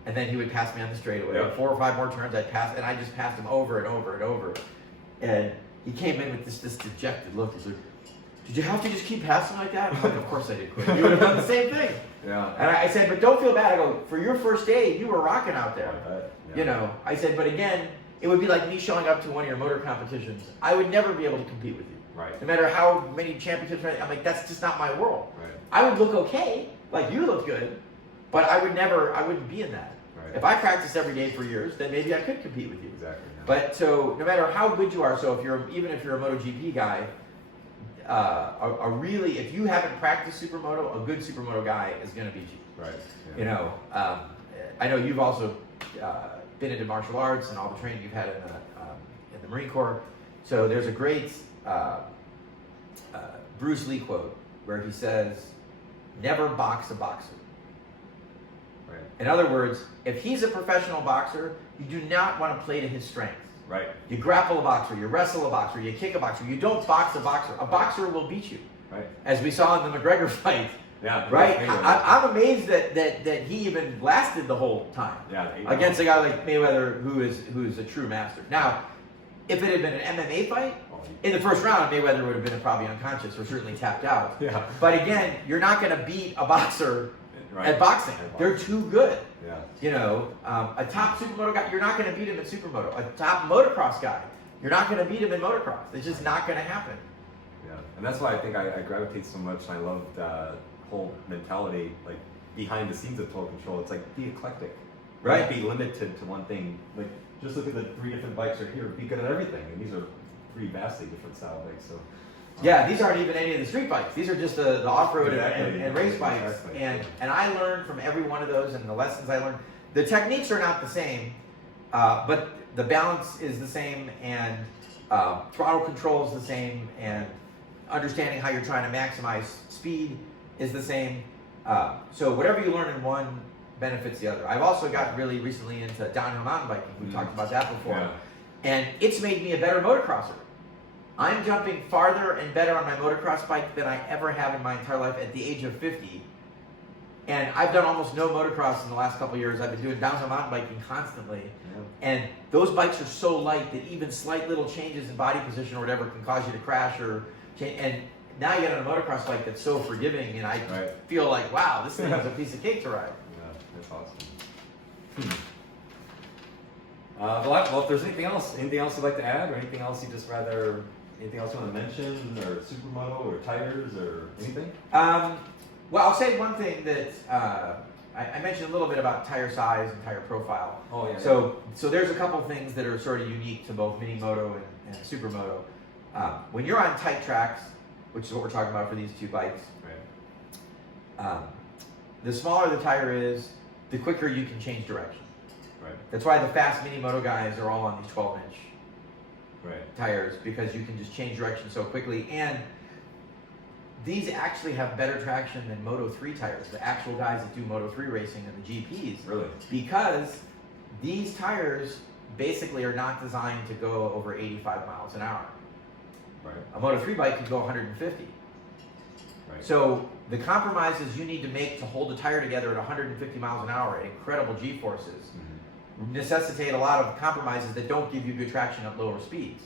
And then he would pass me on the straightaway. Yeah. 4 or 5 more turns, I'd pass, and I just passed him over and over and over. And he came in with this dejected look. He's like, did you have to just keep passing like that? I'm like, of course I did, Quinn. You would have done the same thing. Yeah. And I said, but don't feel bad. I go, for your first day, you were rocking out there. Yeah. You know, I said, but again, it would be like me showing up to one of your motor competitions. I would never be able to compete with you. Right. No matter how many championships, I'm like, that's just not my world. Right. I would look okay, like you look good, but I wouldn't be in that. Right. If I practiced every day for years, then maybe I could compete with you. Exactly. Yeah. But so no matter how good you are, so even if you're a MotoGP guy, if you haven't practiced Supermoto, a good Supermoto guy is going to beat you. Right. Yeah. You know, I know you've also been into martial arts and all the training you've had in the Marine Corps. So there's a great Bruce Lee quote where he says, "Never box a boxer." Right. In other words, if he's a professional boxer, you do not want to play to his strengths. Right. You grapple a boxer, you wrestle a boxer, you kick a boxer. You don't box a boxer. A boxer will beat you, Right. as we saw in the McGregor fight. Yeah. Right? I'm amazed that he even lasted the whole time Yeah. against a guy like Mayweather, who's a true master. Now, if it had been an MMA fight, in the first round, Mayweather would have been probably unconscious or certainly tapped out. Yeah. But again, you're not going to beat a boxer Right. at boxing. They're too good. Yeah. You know, a top supermoto guy, you're not going to beat him at supermoto. A top motocross guy, you're not going to beat him in motocross. It's just not going to happen. Yeah. And that's why I think I gravitate so much. And I love the whole mentality, like behind the scenes of Total Control. It's like be eclectic. Right. Don't be limited to one thing. Like just look at the 3 different bikes right here. Be good at everything. And these are 3 vastly different style bikes. So. Yeah, these aren't even any of the street bikes. These are just the off-road Exactly. and race bikes. Exactly. And I learned from every one of those, and the lessons I learned. The techniques are not the same, but the balance is the same, and throttle control is the same, and understanding how you're trying to maximize speed is the same. So whatever you learn in one benefits the other. I've also got really recently into downhill mountain biking. We've talked about that before. Yeah. And it's made me a better motocrosser. I'm jumping farther and better on my motocross bike than I ever have in my entire life at the age of 50. And I've done almost no motocross in the last couple of years. I've been doing downhill mountain biking constantly. Yeah. And those bikes are so light that even slight little changes in body position or whatever can cause you to crash or change. And now you get on a motocross bike that's so forgiving, and I feel like, wow, this thing is a piece of cake to ride. Yeah, that's awesome. Well, if there's anything else you'd like to add, or anything else you want to mention, or Supermoto, or tires, or anything? Well, I'll say one thing that I mentioned a little bit about tire size and tire profile. Oh yeah. So there's a couple things that are sort of unique to both mini moto and supermoto. When you're on tight tracks, which is what we're talking about for these two bikes, the smaller the tire is, the quicker you can change direction. Right. That's why the fast mini moto guys are all on these 12-inch tires, because you can just change direction so quickly. And these actually have better traction than Moto 3 tires, the actual guys that do Moto 3 racing and the GPs. Really? Because these tires basically are not designed to go over 85 miles an hour. Right. A Moto 3 bike can go 150. Right. So the compromises you need to make to hold the tire together at 150 miles an hour at incredible G-forces necessitate a lot of compromises that don't give you good traction at lower speeds.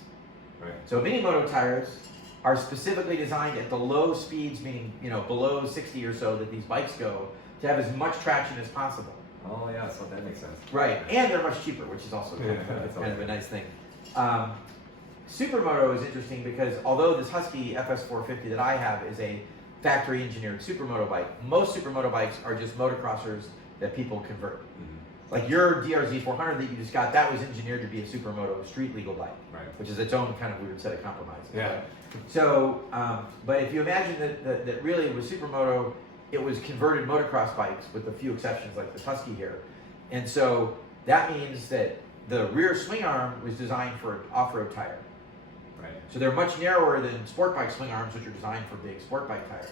Right. So mini moto tires are specifically designed at the low speeds, meaning below 60 or so that these bikes go, to have as much traction as possible. Oh yeah, so that makes sense. Right, and they're much cheaper, which is also kind of a nice thing. Supermoto is interesting because although this Husky FS450 that I have is a factory engineered supermoto bike, most supermoto bikes are just motocrossers that people convert. Like your DRZ 400 that you just got, that was engineered to be a supermoto street legal bike, which is its own kind of weird set of compromises. Yeah. So, but if you imagine that really with supermoto, it was converted motocross bikes with a few exceptions like the Husky here. And so that means that the rear swing arm was designed for an off-road tire. Right. So they're much narrower than sport bike swing arms, which are designed for big sport bike tires.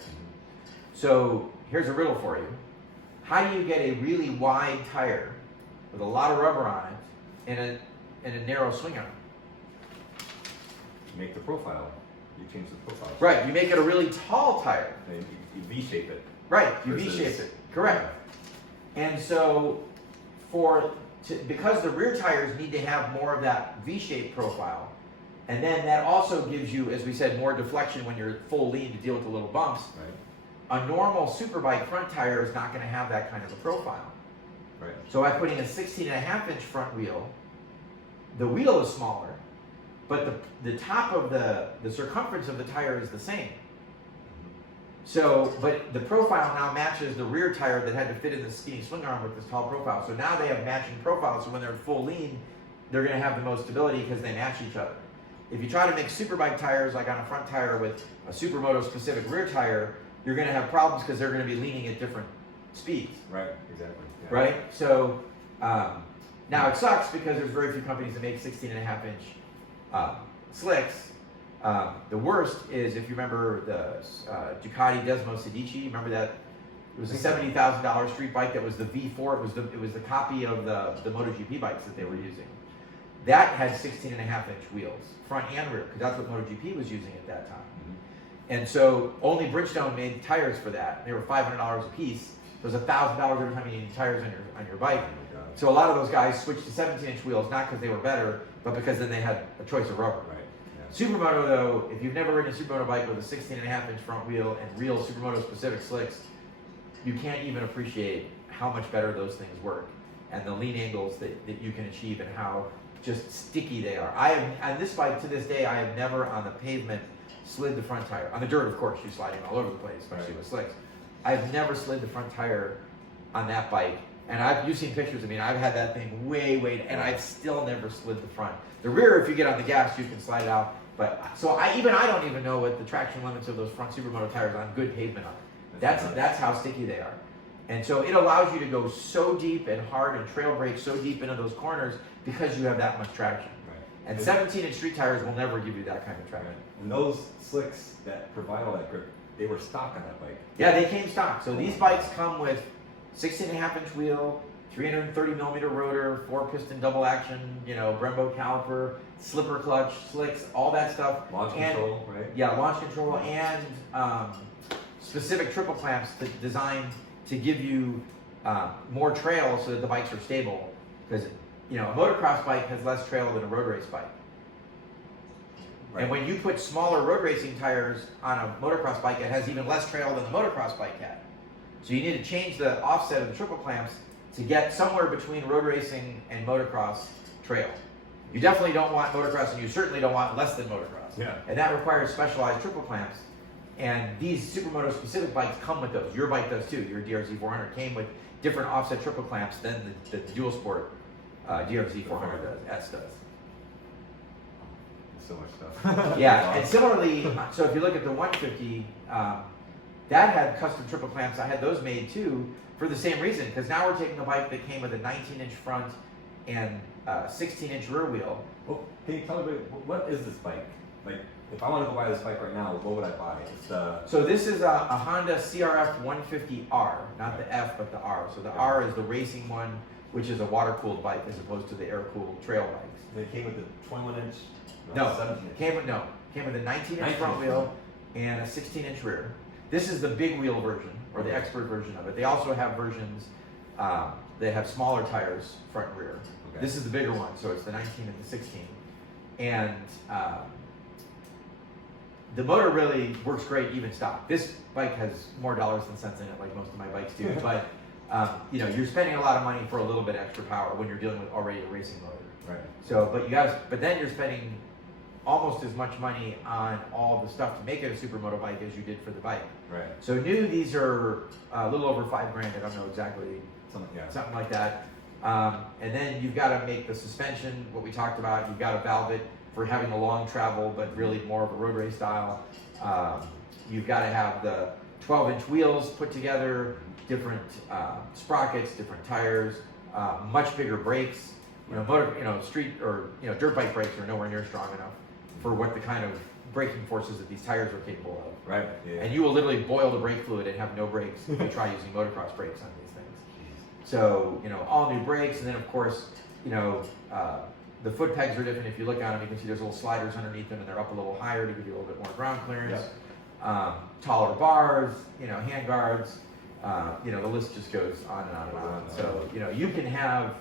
So here's a riddle for you. How do you get a really wide tire with a lot of rubber on it and a narrow swing arm? You make the profile. You change the profile. Right, you make it a really tall tire. And you V-shape it. Right, you V-shape it. Correct. And so because the rear tires need to have more of that V-shaped profile, and then that also gives you, as we said, more deflection when you're full lean to deal with the little bumps. Right. A normal superbike front tire is not going to have that kind of a profile. Right. So by putting a 16.5-inch front wheel, the wheel is smaller, but the top of the circumference of the tire is the same. So, but the profile now matches the rear tire that had to fit in the skinny swing arm with this tall profile. So now they have matching profiles, so when they're full lean, they're going to have the most stability because they match each other. If you try to make superbike tires like on a front tire with a supermoto specific rear tire, you're going to have problems because they're going to be leaning at different speeds. Right, exactly. Yeah. Right? So now it sucks because there's very few companies that make 16.5-inch slicks. The worst is, if you remember the Ducati Desmo Sedici, remember that? It was a $70,000 street bike that was the V4. It was the copy of the MotoGP bikes that they were using. That had 16.5-inch wheels, front and rear, because that's what MotoGP was using at that time. And so only Bridgestone made tires for that. They were $500 a piece. So it was $1,000 every time you needed tires on your bike. So a lot of those guys switched to 17-inch wheels, not because they were better, but because then they had a choice of rubber. Right. Supermoto, though, if you've never ridden a supermoto bike with a 16.5-inch front wheel and real supermoto specific slicks, you can't even appreciate how much better those things work and the lean angles that you can achieve and how just sticky they are. On this bike, to this day, I have never on the pavement slid the front tire. On the dirt, of course, you're sliding all over the place, especially with slicks. I've never slid the front tire on that bike. And you've seen pictures of me, and I've had that thing way, and I've still never slid the front. The rear, if you get on the gas, you can slide it out. But so I don't even know what the traction limits of those front supermoto tires on good pavement are. That's how sticky they are. And so it allows you to go so deep and hard and trail brake so deep into those corners because you have that much traction. And 17-inch street tires will never give you that kind of traction. And those slicks that provide all that grip, they were stock on that bike. Yeah, they came stock. So these bikes come with 16.5-inch wheel, 330 millimeter rotor, 4-piston double action, Brembo caliper, slipper clutch, slicks, all that stuff. Launch control, right? Yeah, launch control and specific triple clamps designed to give you more trail so that the bikes are stable. Because a motocross bike has less trail than a road race bike. Right. And when you put smaller road racing tires on a motocross bike, it has even less trail than the motocross bike had. So you need to change the offset of the triple clamps to get somewhere between road racing and motocross trail. You definitely don't want motocross, and you certainly don't want less than motocross. Yeah. And that requires specialized triple clamps. And these Supermoto specific bikes come with those. Your bike does too. Your DRZ 400 came with different offset triple clamps than the dual sport DRZ 400 does, S does. So much stuff. Yeah, and similarly, so if you look at the 150, that had custom triple clamps. I had those made too for the same reason, because now we're taking a bike that came with a 19-inch front and 16-inch rear wheel. Well, can you tell me, what is this bike? Like, if I want to go buy this bike right now, what would I buy? It's So this is a Honda CRF 150R, not the F, but the R. So the R is the racing one, which is a water-cooled bike as opposed to the air-cooled trail bikes. It came with the 21-inch? No, 17-inch. came with a 19-inch front wheel and a 16-inch rear. This is the big wheel version, or the expert version of it. They also have versions that have smaller tires, front and rear. Okay. This is the bigger one, so it's the 19 and the 16. And the motor really works great even stock. This bike has more dollars than cents in it, like most of my bikes do. But you're spending a lot of money for a little bit extra power when you're dealing with already a racing motor. Right. So, but then you're spending almost as much money on all the stuff to make it a supermoto bike as you did for the bike. Right. So new, these are a little over $5,000. I don't know exactly, something like that. And then you've got to make the suspension, what we talked about. You've got to valve it for having a long travel, but really more of a road race style. You've got to have the 12-inch wheels put together, different sprockets, different tires, much bigger brakes. Street or dirt bike brakes are nowhere near strong enough for what the kind of braking forces that these tires are capable of. Right. Yeah. And you will literally boil the brake fluid and have no brakes if you try using motocross brakes on these things. So, all new brakes, and then of course, the foot pegs are different. If you look at them, you can see there's little sliders underneath them, and they're up a little higher to give you a little bit more ground clearance. Yep. Taller bars, hand guards. The list just goes on and on and on. So, you can have,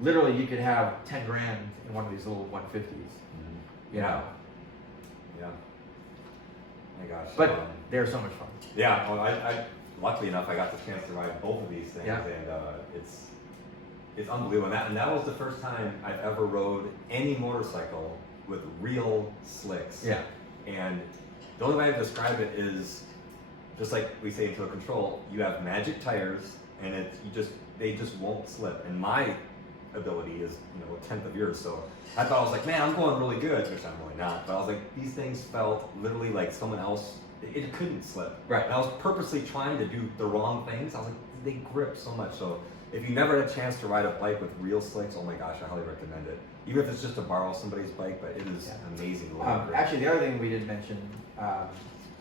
literally, you could have 10 grand in one of these little 150s. Mm-hmm. Yeah. My gosh. But they're so much fun. Yeah. Well, I luckily enough, I got the chance to ride both of these things, Yeah. and it's unbelievable. And that was the first time I've ever rode any motorcycle with real slicks. Yeah. And the only way I describe it is just like we say in Total Control, you have magic tires, and they just won't slip. And my ability is a tenth of yours, so I thought, I was like, man, I'm going really good, which I'm really not, but I was like, these things felt literally like someone else, it couldn't slip. Right. And I was purposely trying to do the wrong things. I was like, they grip so much. So if you never had a chance to ride a bike with real slicks, oh my gosh, I highly recommend it. Even if it's just to borrow somebody's bike, but it is amazing. Actually, the other thing we didn't mention,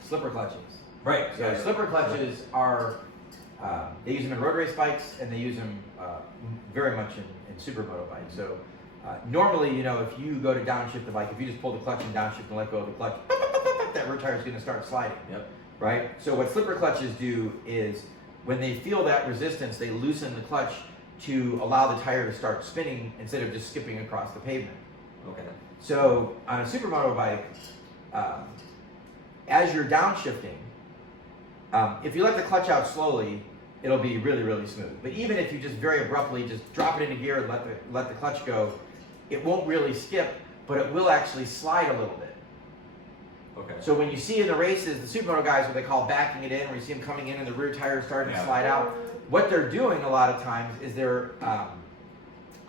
slipper clutches. Right. So slipper clutches are, they use them in road race bikes, and they use them very much in supermoto bikes. So normally, if you go to downshift the bike, if you just pull the clutch and downshift and let go of the clutch, that rear tire is going to start sliding. Yep. Right? So what slipper clutches do is, when they feel that resistance, they loosen the clutch to allow the tire to start spinning instead of just skipping across the pavement. Okay. So on a supermoto bike, as you're downshifting, if you let the clutch out slowly, it'll be really, really smooth. But even if you just very abruptly just drop it into gear and let the clutch go, it won't really skip, but it will actually slide a little bit. Okay. So when you see in the races, the supermoto guys, what they call backing it in, where you see them coming in and the rear tire starting to slide out, what they're doing a lot of times is they're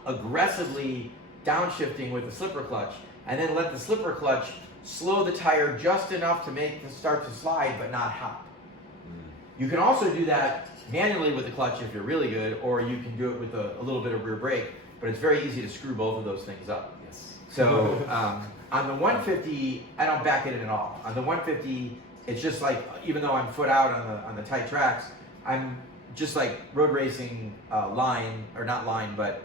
aggressively downshifting with the slipper clutch, and then let the slipper clutch slow the tire just enough to make it start to slide but not hop. You can also do that manually with the clutch if you're really good, or you can do it with a little bit of rear brake, but it's very easy to screw both of those things up. Yes. So on the 150, I don't back it in at all. On the 150, it's just like, even though I'm foot out on the tight tracks, I'm just like road racing line, or not line, but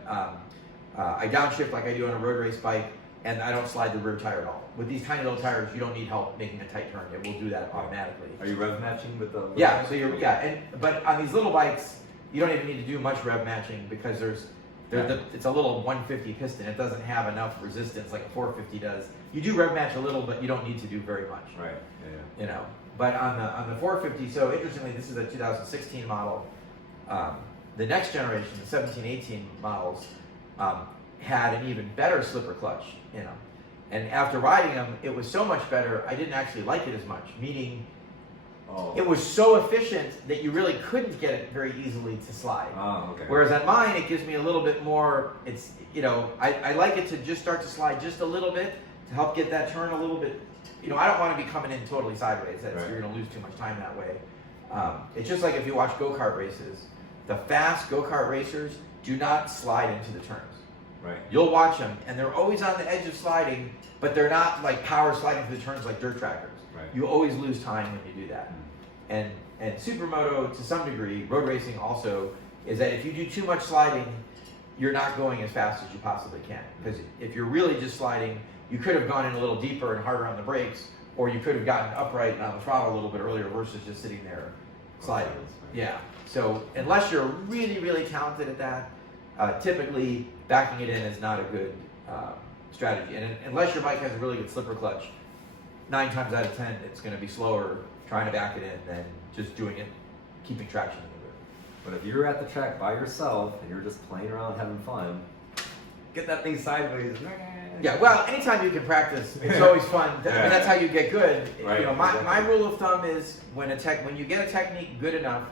I downshift like I do on a road race bike, and I don't slide the rear tire at all. With these tiny little tires, you don't need help making a tight turn. It will do that automatically. Are you rev matching with the? Yeah, so but on these little bikes, you don't even need to do much rev matching because it's a little 150 piston. It doesn't have enough resistance like a 450 does. You do rev match a little, but you don't need to do very much. Right. Yeah. You know, but on the 450, so interestingly, this is a 2016 model. The next generation, the 17, 18 models, had an even better slipper clutch, you know. And after riding them, it was so much better, I didn't actually like it as much, meaning it was so efficient that you really couldn't get it very easily to slide. Oh, okay. Whereas on mine, it gives me a little bit more, it's, you know, I like it to just start to slide just a little bit to help get that turn a little bit. You know, I don't want to be coming in totally sideways. You're going to lose too much time that way. It's just like if you watch go-kart races, the fast go-kart racers do not slide into the turns. Right. You'll watch them, and they're always on the edge of sliding, but they're not like power sliding through the turns like dirt trackers. Right. You always lose time when you do that. And Supermoto, to some degree, road racing also, is that if you do too much sliding, you're not going as fast as you possibly can. Because if you're really just sliding, you could have gone in a little deeper and harder on the brakes, or you could have gotten upright and on the throttle a little bit earlier versus just sitting there sliding. Yeah. So unless you're really, really talented at that, typically backing it in is not a good strategy. And unless your bike has a really good slipper clutch, 9 times out of 10, it's going to be slower trying to back it in than just doing it, keeping traction in the rear. But if you're at the track by yourself and you're just playing around having fun, get that thing sideways. Yeah, well, anytime you can practice, it's always fun. I mean, that's how you get good. Right, you know, my rule of thumb is when you get a technique good enough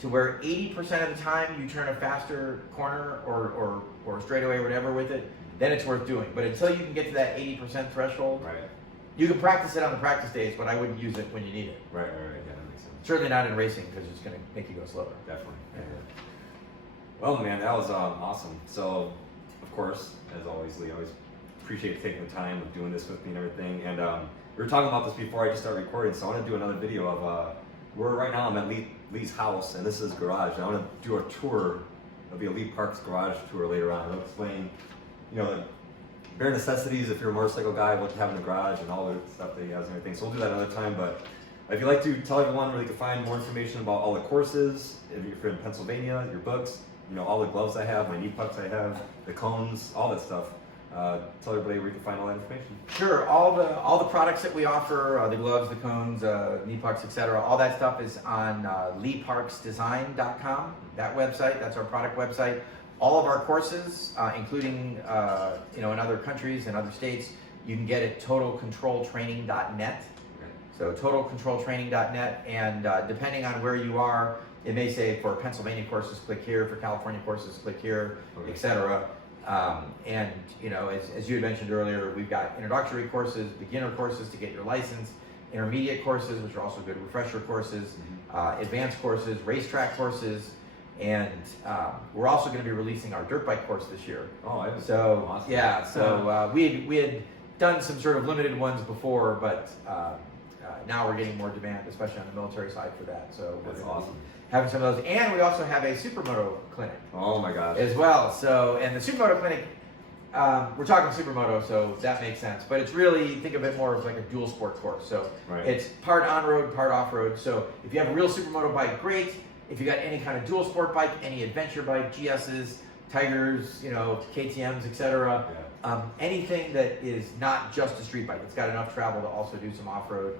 to where 80% of the time you turn a faster corner or straightaway or whatever with it, then it's worth doing. But until you can get to that 80% threshold, right. You can practice it on the practice days, but I wouldn't use it when you need it. Right. Yeah, that makes sense. Certainly not in racing because it's going to make you go slower. Definitely. Yeah. Well, man, that was awesome. So, of course, as always, Lee, I always appreciate taking the time of doing this with me and everything. And we were talking about this before I just started recording, so I want to do another video of right now I'm at Lee's house, and this is his garage. And I want to do a tour of the Lee Park's garage tour later on. I'll explain, the bare necessities if you're a motorcycle guy, what to have in the garage and all the stuff that he has and everything. So we'll do that another time. But if you'd like to tell everyone where they can find more information about all the courses, if you're in Pennsylvania, your books, all the gloves I have, my knee pucks I have, the cones, all that stuff. Tell everybody where you can find all that information. Sure, all the products that we offer, the gloves, the cones, knee pucks, etc. All that stuff is on leeparksdesign.com. That website, that's our product website. All of our courses, including in other countries and other states, you can get at totalcontroltraining.net. So totalcontroltraining.net, and depending on where you are, it may say for Pennsylvania courses, click here. For California courses, click here, etc. And as you had mentioned earlier, we've got introductory courses, beginner courses to get your license, intermediate courses, which are also good refresher courses, advanced courses, racetrack courses, and we're also going to be releasing our dirt bike course this year. Oh, so awesome. Yeah, so we had done some sort of limited ones before, but now we're getting more demand, especially on the military side for that. So that's awesome. Having some of those, and we also have a Supermoto clinic. Oh my gosh. As well. So, and the Supermoto clinic, we're talking Supermoto, so that makes sense. But it's really, think of it more as like a dual sport course. So It's part on-road, part off-road. So if you have a real Supermoto bike, great. If you got any kind of dual sport bike, any adventure bike, GSs, Tigers, KTMs, etc. Anything that is not just a street bike. It's got enough travel to also do some off-road.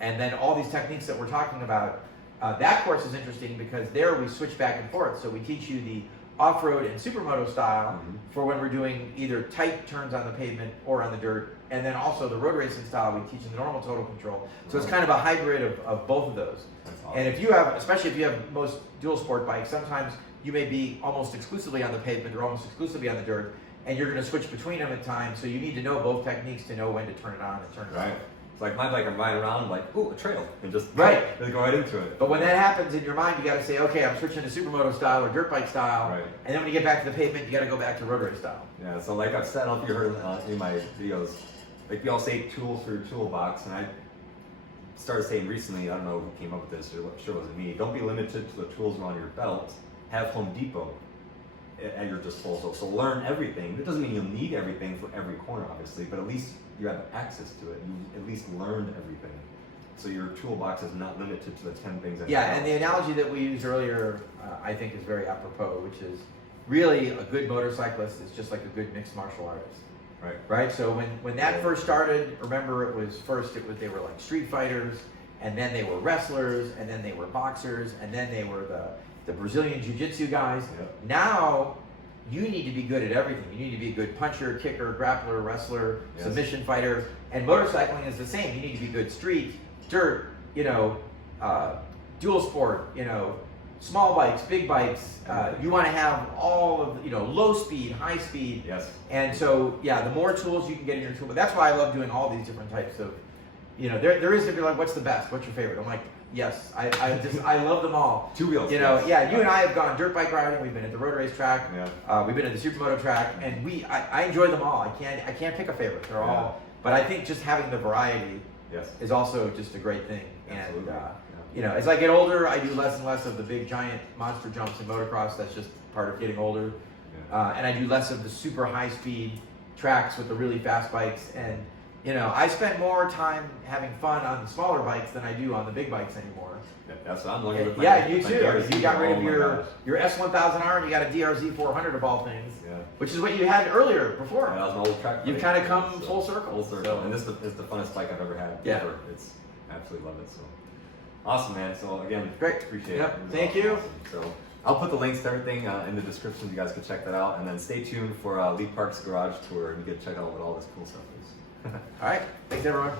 And then all these techniques that we're talking about, that course is interesting because there we switch back and forth. So we teach you the off-road and Supermoto style for when we're doing either tight turns on the pavement or on the dirt. And then also the road racing style, we teach you the normal total control. So it's kind of a hybrid of both of those. Awesome. And if you have, especially if you have most dual sport bikes, sometimes you may be almost exclusively on the pavement or almost exclusively on the dirt, and you're going to switch between them at times. So you need to know both techniques to know when to turn it on and turn it off. It's like my bike, I'm riding around like, ooh, a trail, and just Right. go right into it. But when that happens in your mind, you got to say, okay, I'm switching to supermoto style or dirt bike style. Right. And then when you get back to the pavement, you got to go back to rotary style. Yeah, so like I've said, I don't know if you heard in my videos, like we all say tools for your toolbox, and I started saying recently, I don't know who came up with this, or I'm sure it wasn't me, don't be limited to the tools around your belt, have Home Depot at your disposal. So learn everything. It doesn't mean you'll need everything for every corner, obviously, but at least you have access to it. You at least learned everything. So your toolbox is not limited to the 10 things that Yeah, and the analogy that we used earlier, I think is very apropos, which is really a good motorcyclist is just like a good mixed martial artist. Right. Right? So when that first started, remember they were like street fighters, and then they were wrestlers, and then they were boxers, and then they were the Brazilian Jiu-Jitsu guys. Yep. Now, you need to be good at everything. You need to be a good puncher, kicker, grappler, wrestler, Yes. submission fighter, and motorcycling is the same. You need to be good street, dirt, dual sport, small bikes, big bikes. You want to have all of, low speed, high speed. Yes. And so, yeah, the more tools you can get in your tool, but that's why I love doing all these different types of, there is to be like, what's the best? What's your favorite? I'm like, yes, I love them all. Two wheels. Yeah, you and I have gone dirt bike riding. We've been at the road race track. Yeah. We've been at the supermoto track, and I enjoy them all. I can't pick a favorite. They're all, but I think just having the variety Yes. is also just a great thing. Absolutely. And as I get older, I do less and less of the big giant monster jumps in motocross. That's just part of getting older. Yeah. And I do less of the super high speed tracks with the really fast bikes. And I spend more time having fun on the smaller bikes than I do on the big bikes anymore. That's what I'm learning with my Yeah, you my too. DRZ. You got rid Oh of my your gosh. S1000R and you got a DRZ 400 of all things, Yeah. which is what you had earlier before. Yeah, that was my old track. You've bike. kind of come So, full circle. Full circle. So- And this is the funnest bike I've ever had. Yeah. Ever. It's absolutely love it. So awesome, man. So again, Great. Appreciate Yep. it. It was Thank you. awesome. So I'll put the links to everything in the description. You guys can check that out, and then stay tuned for Lee Park's garage tour, and you get to check out what all this cool stuff is. All right. Thanks, everyone.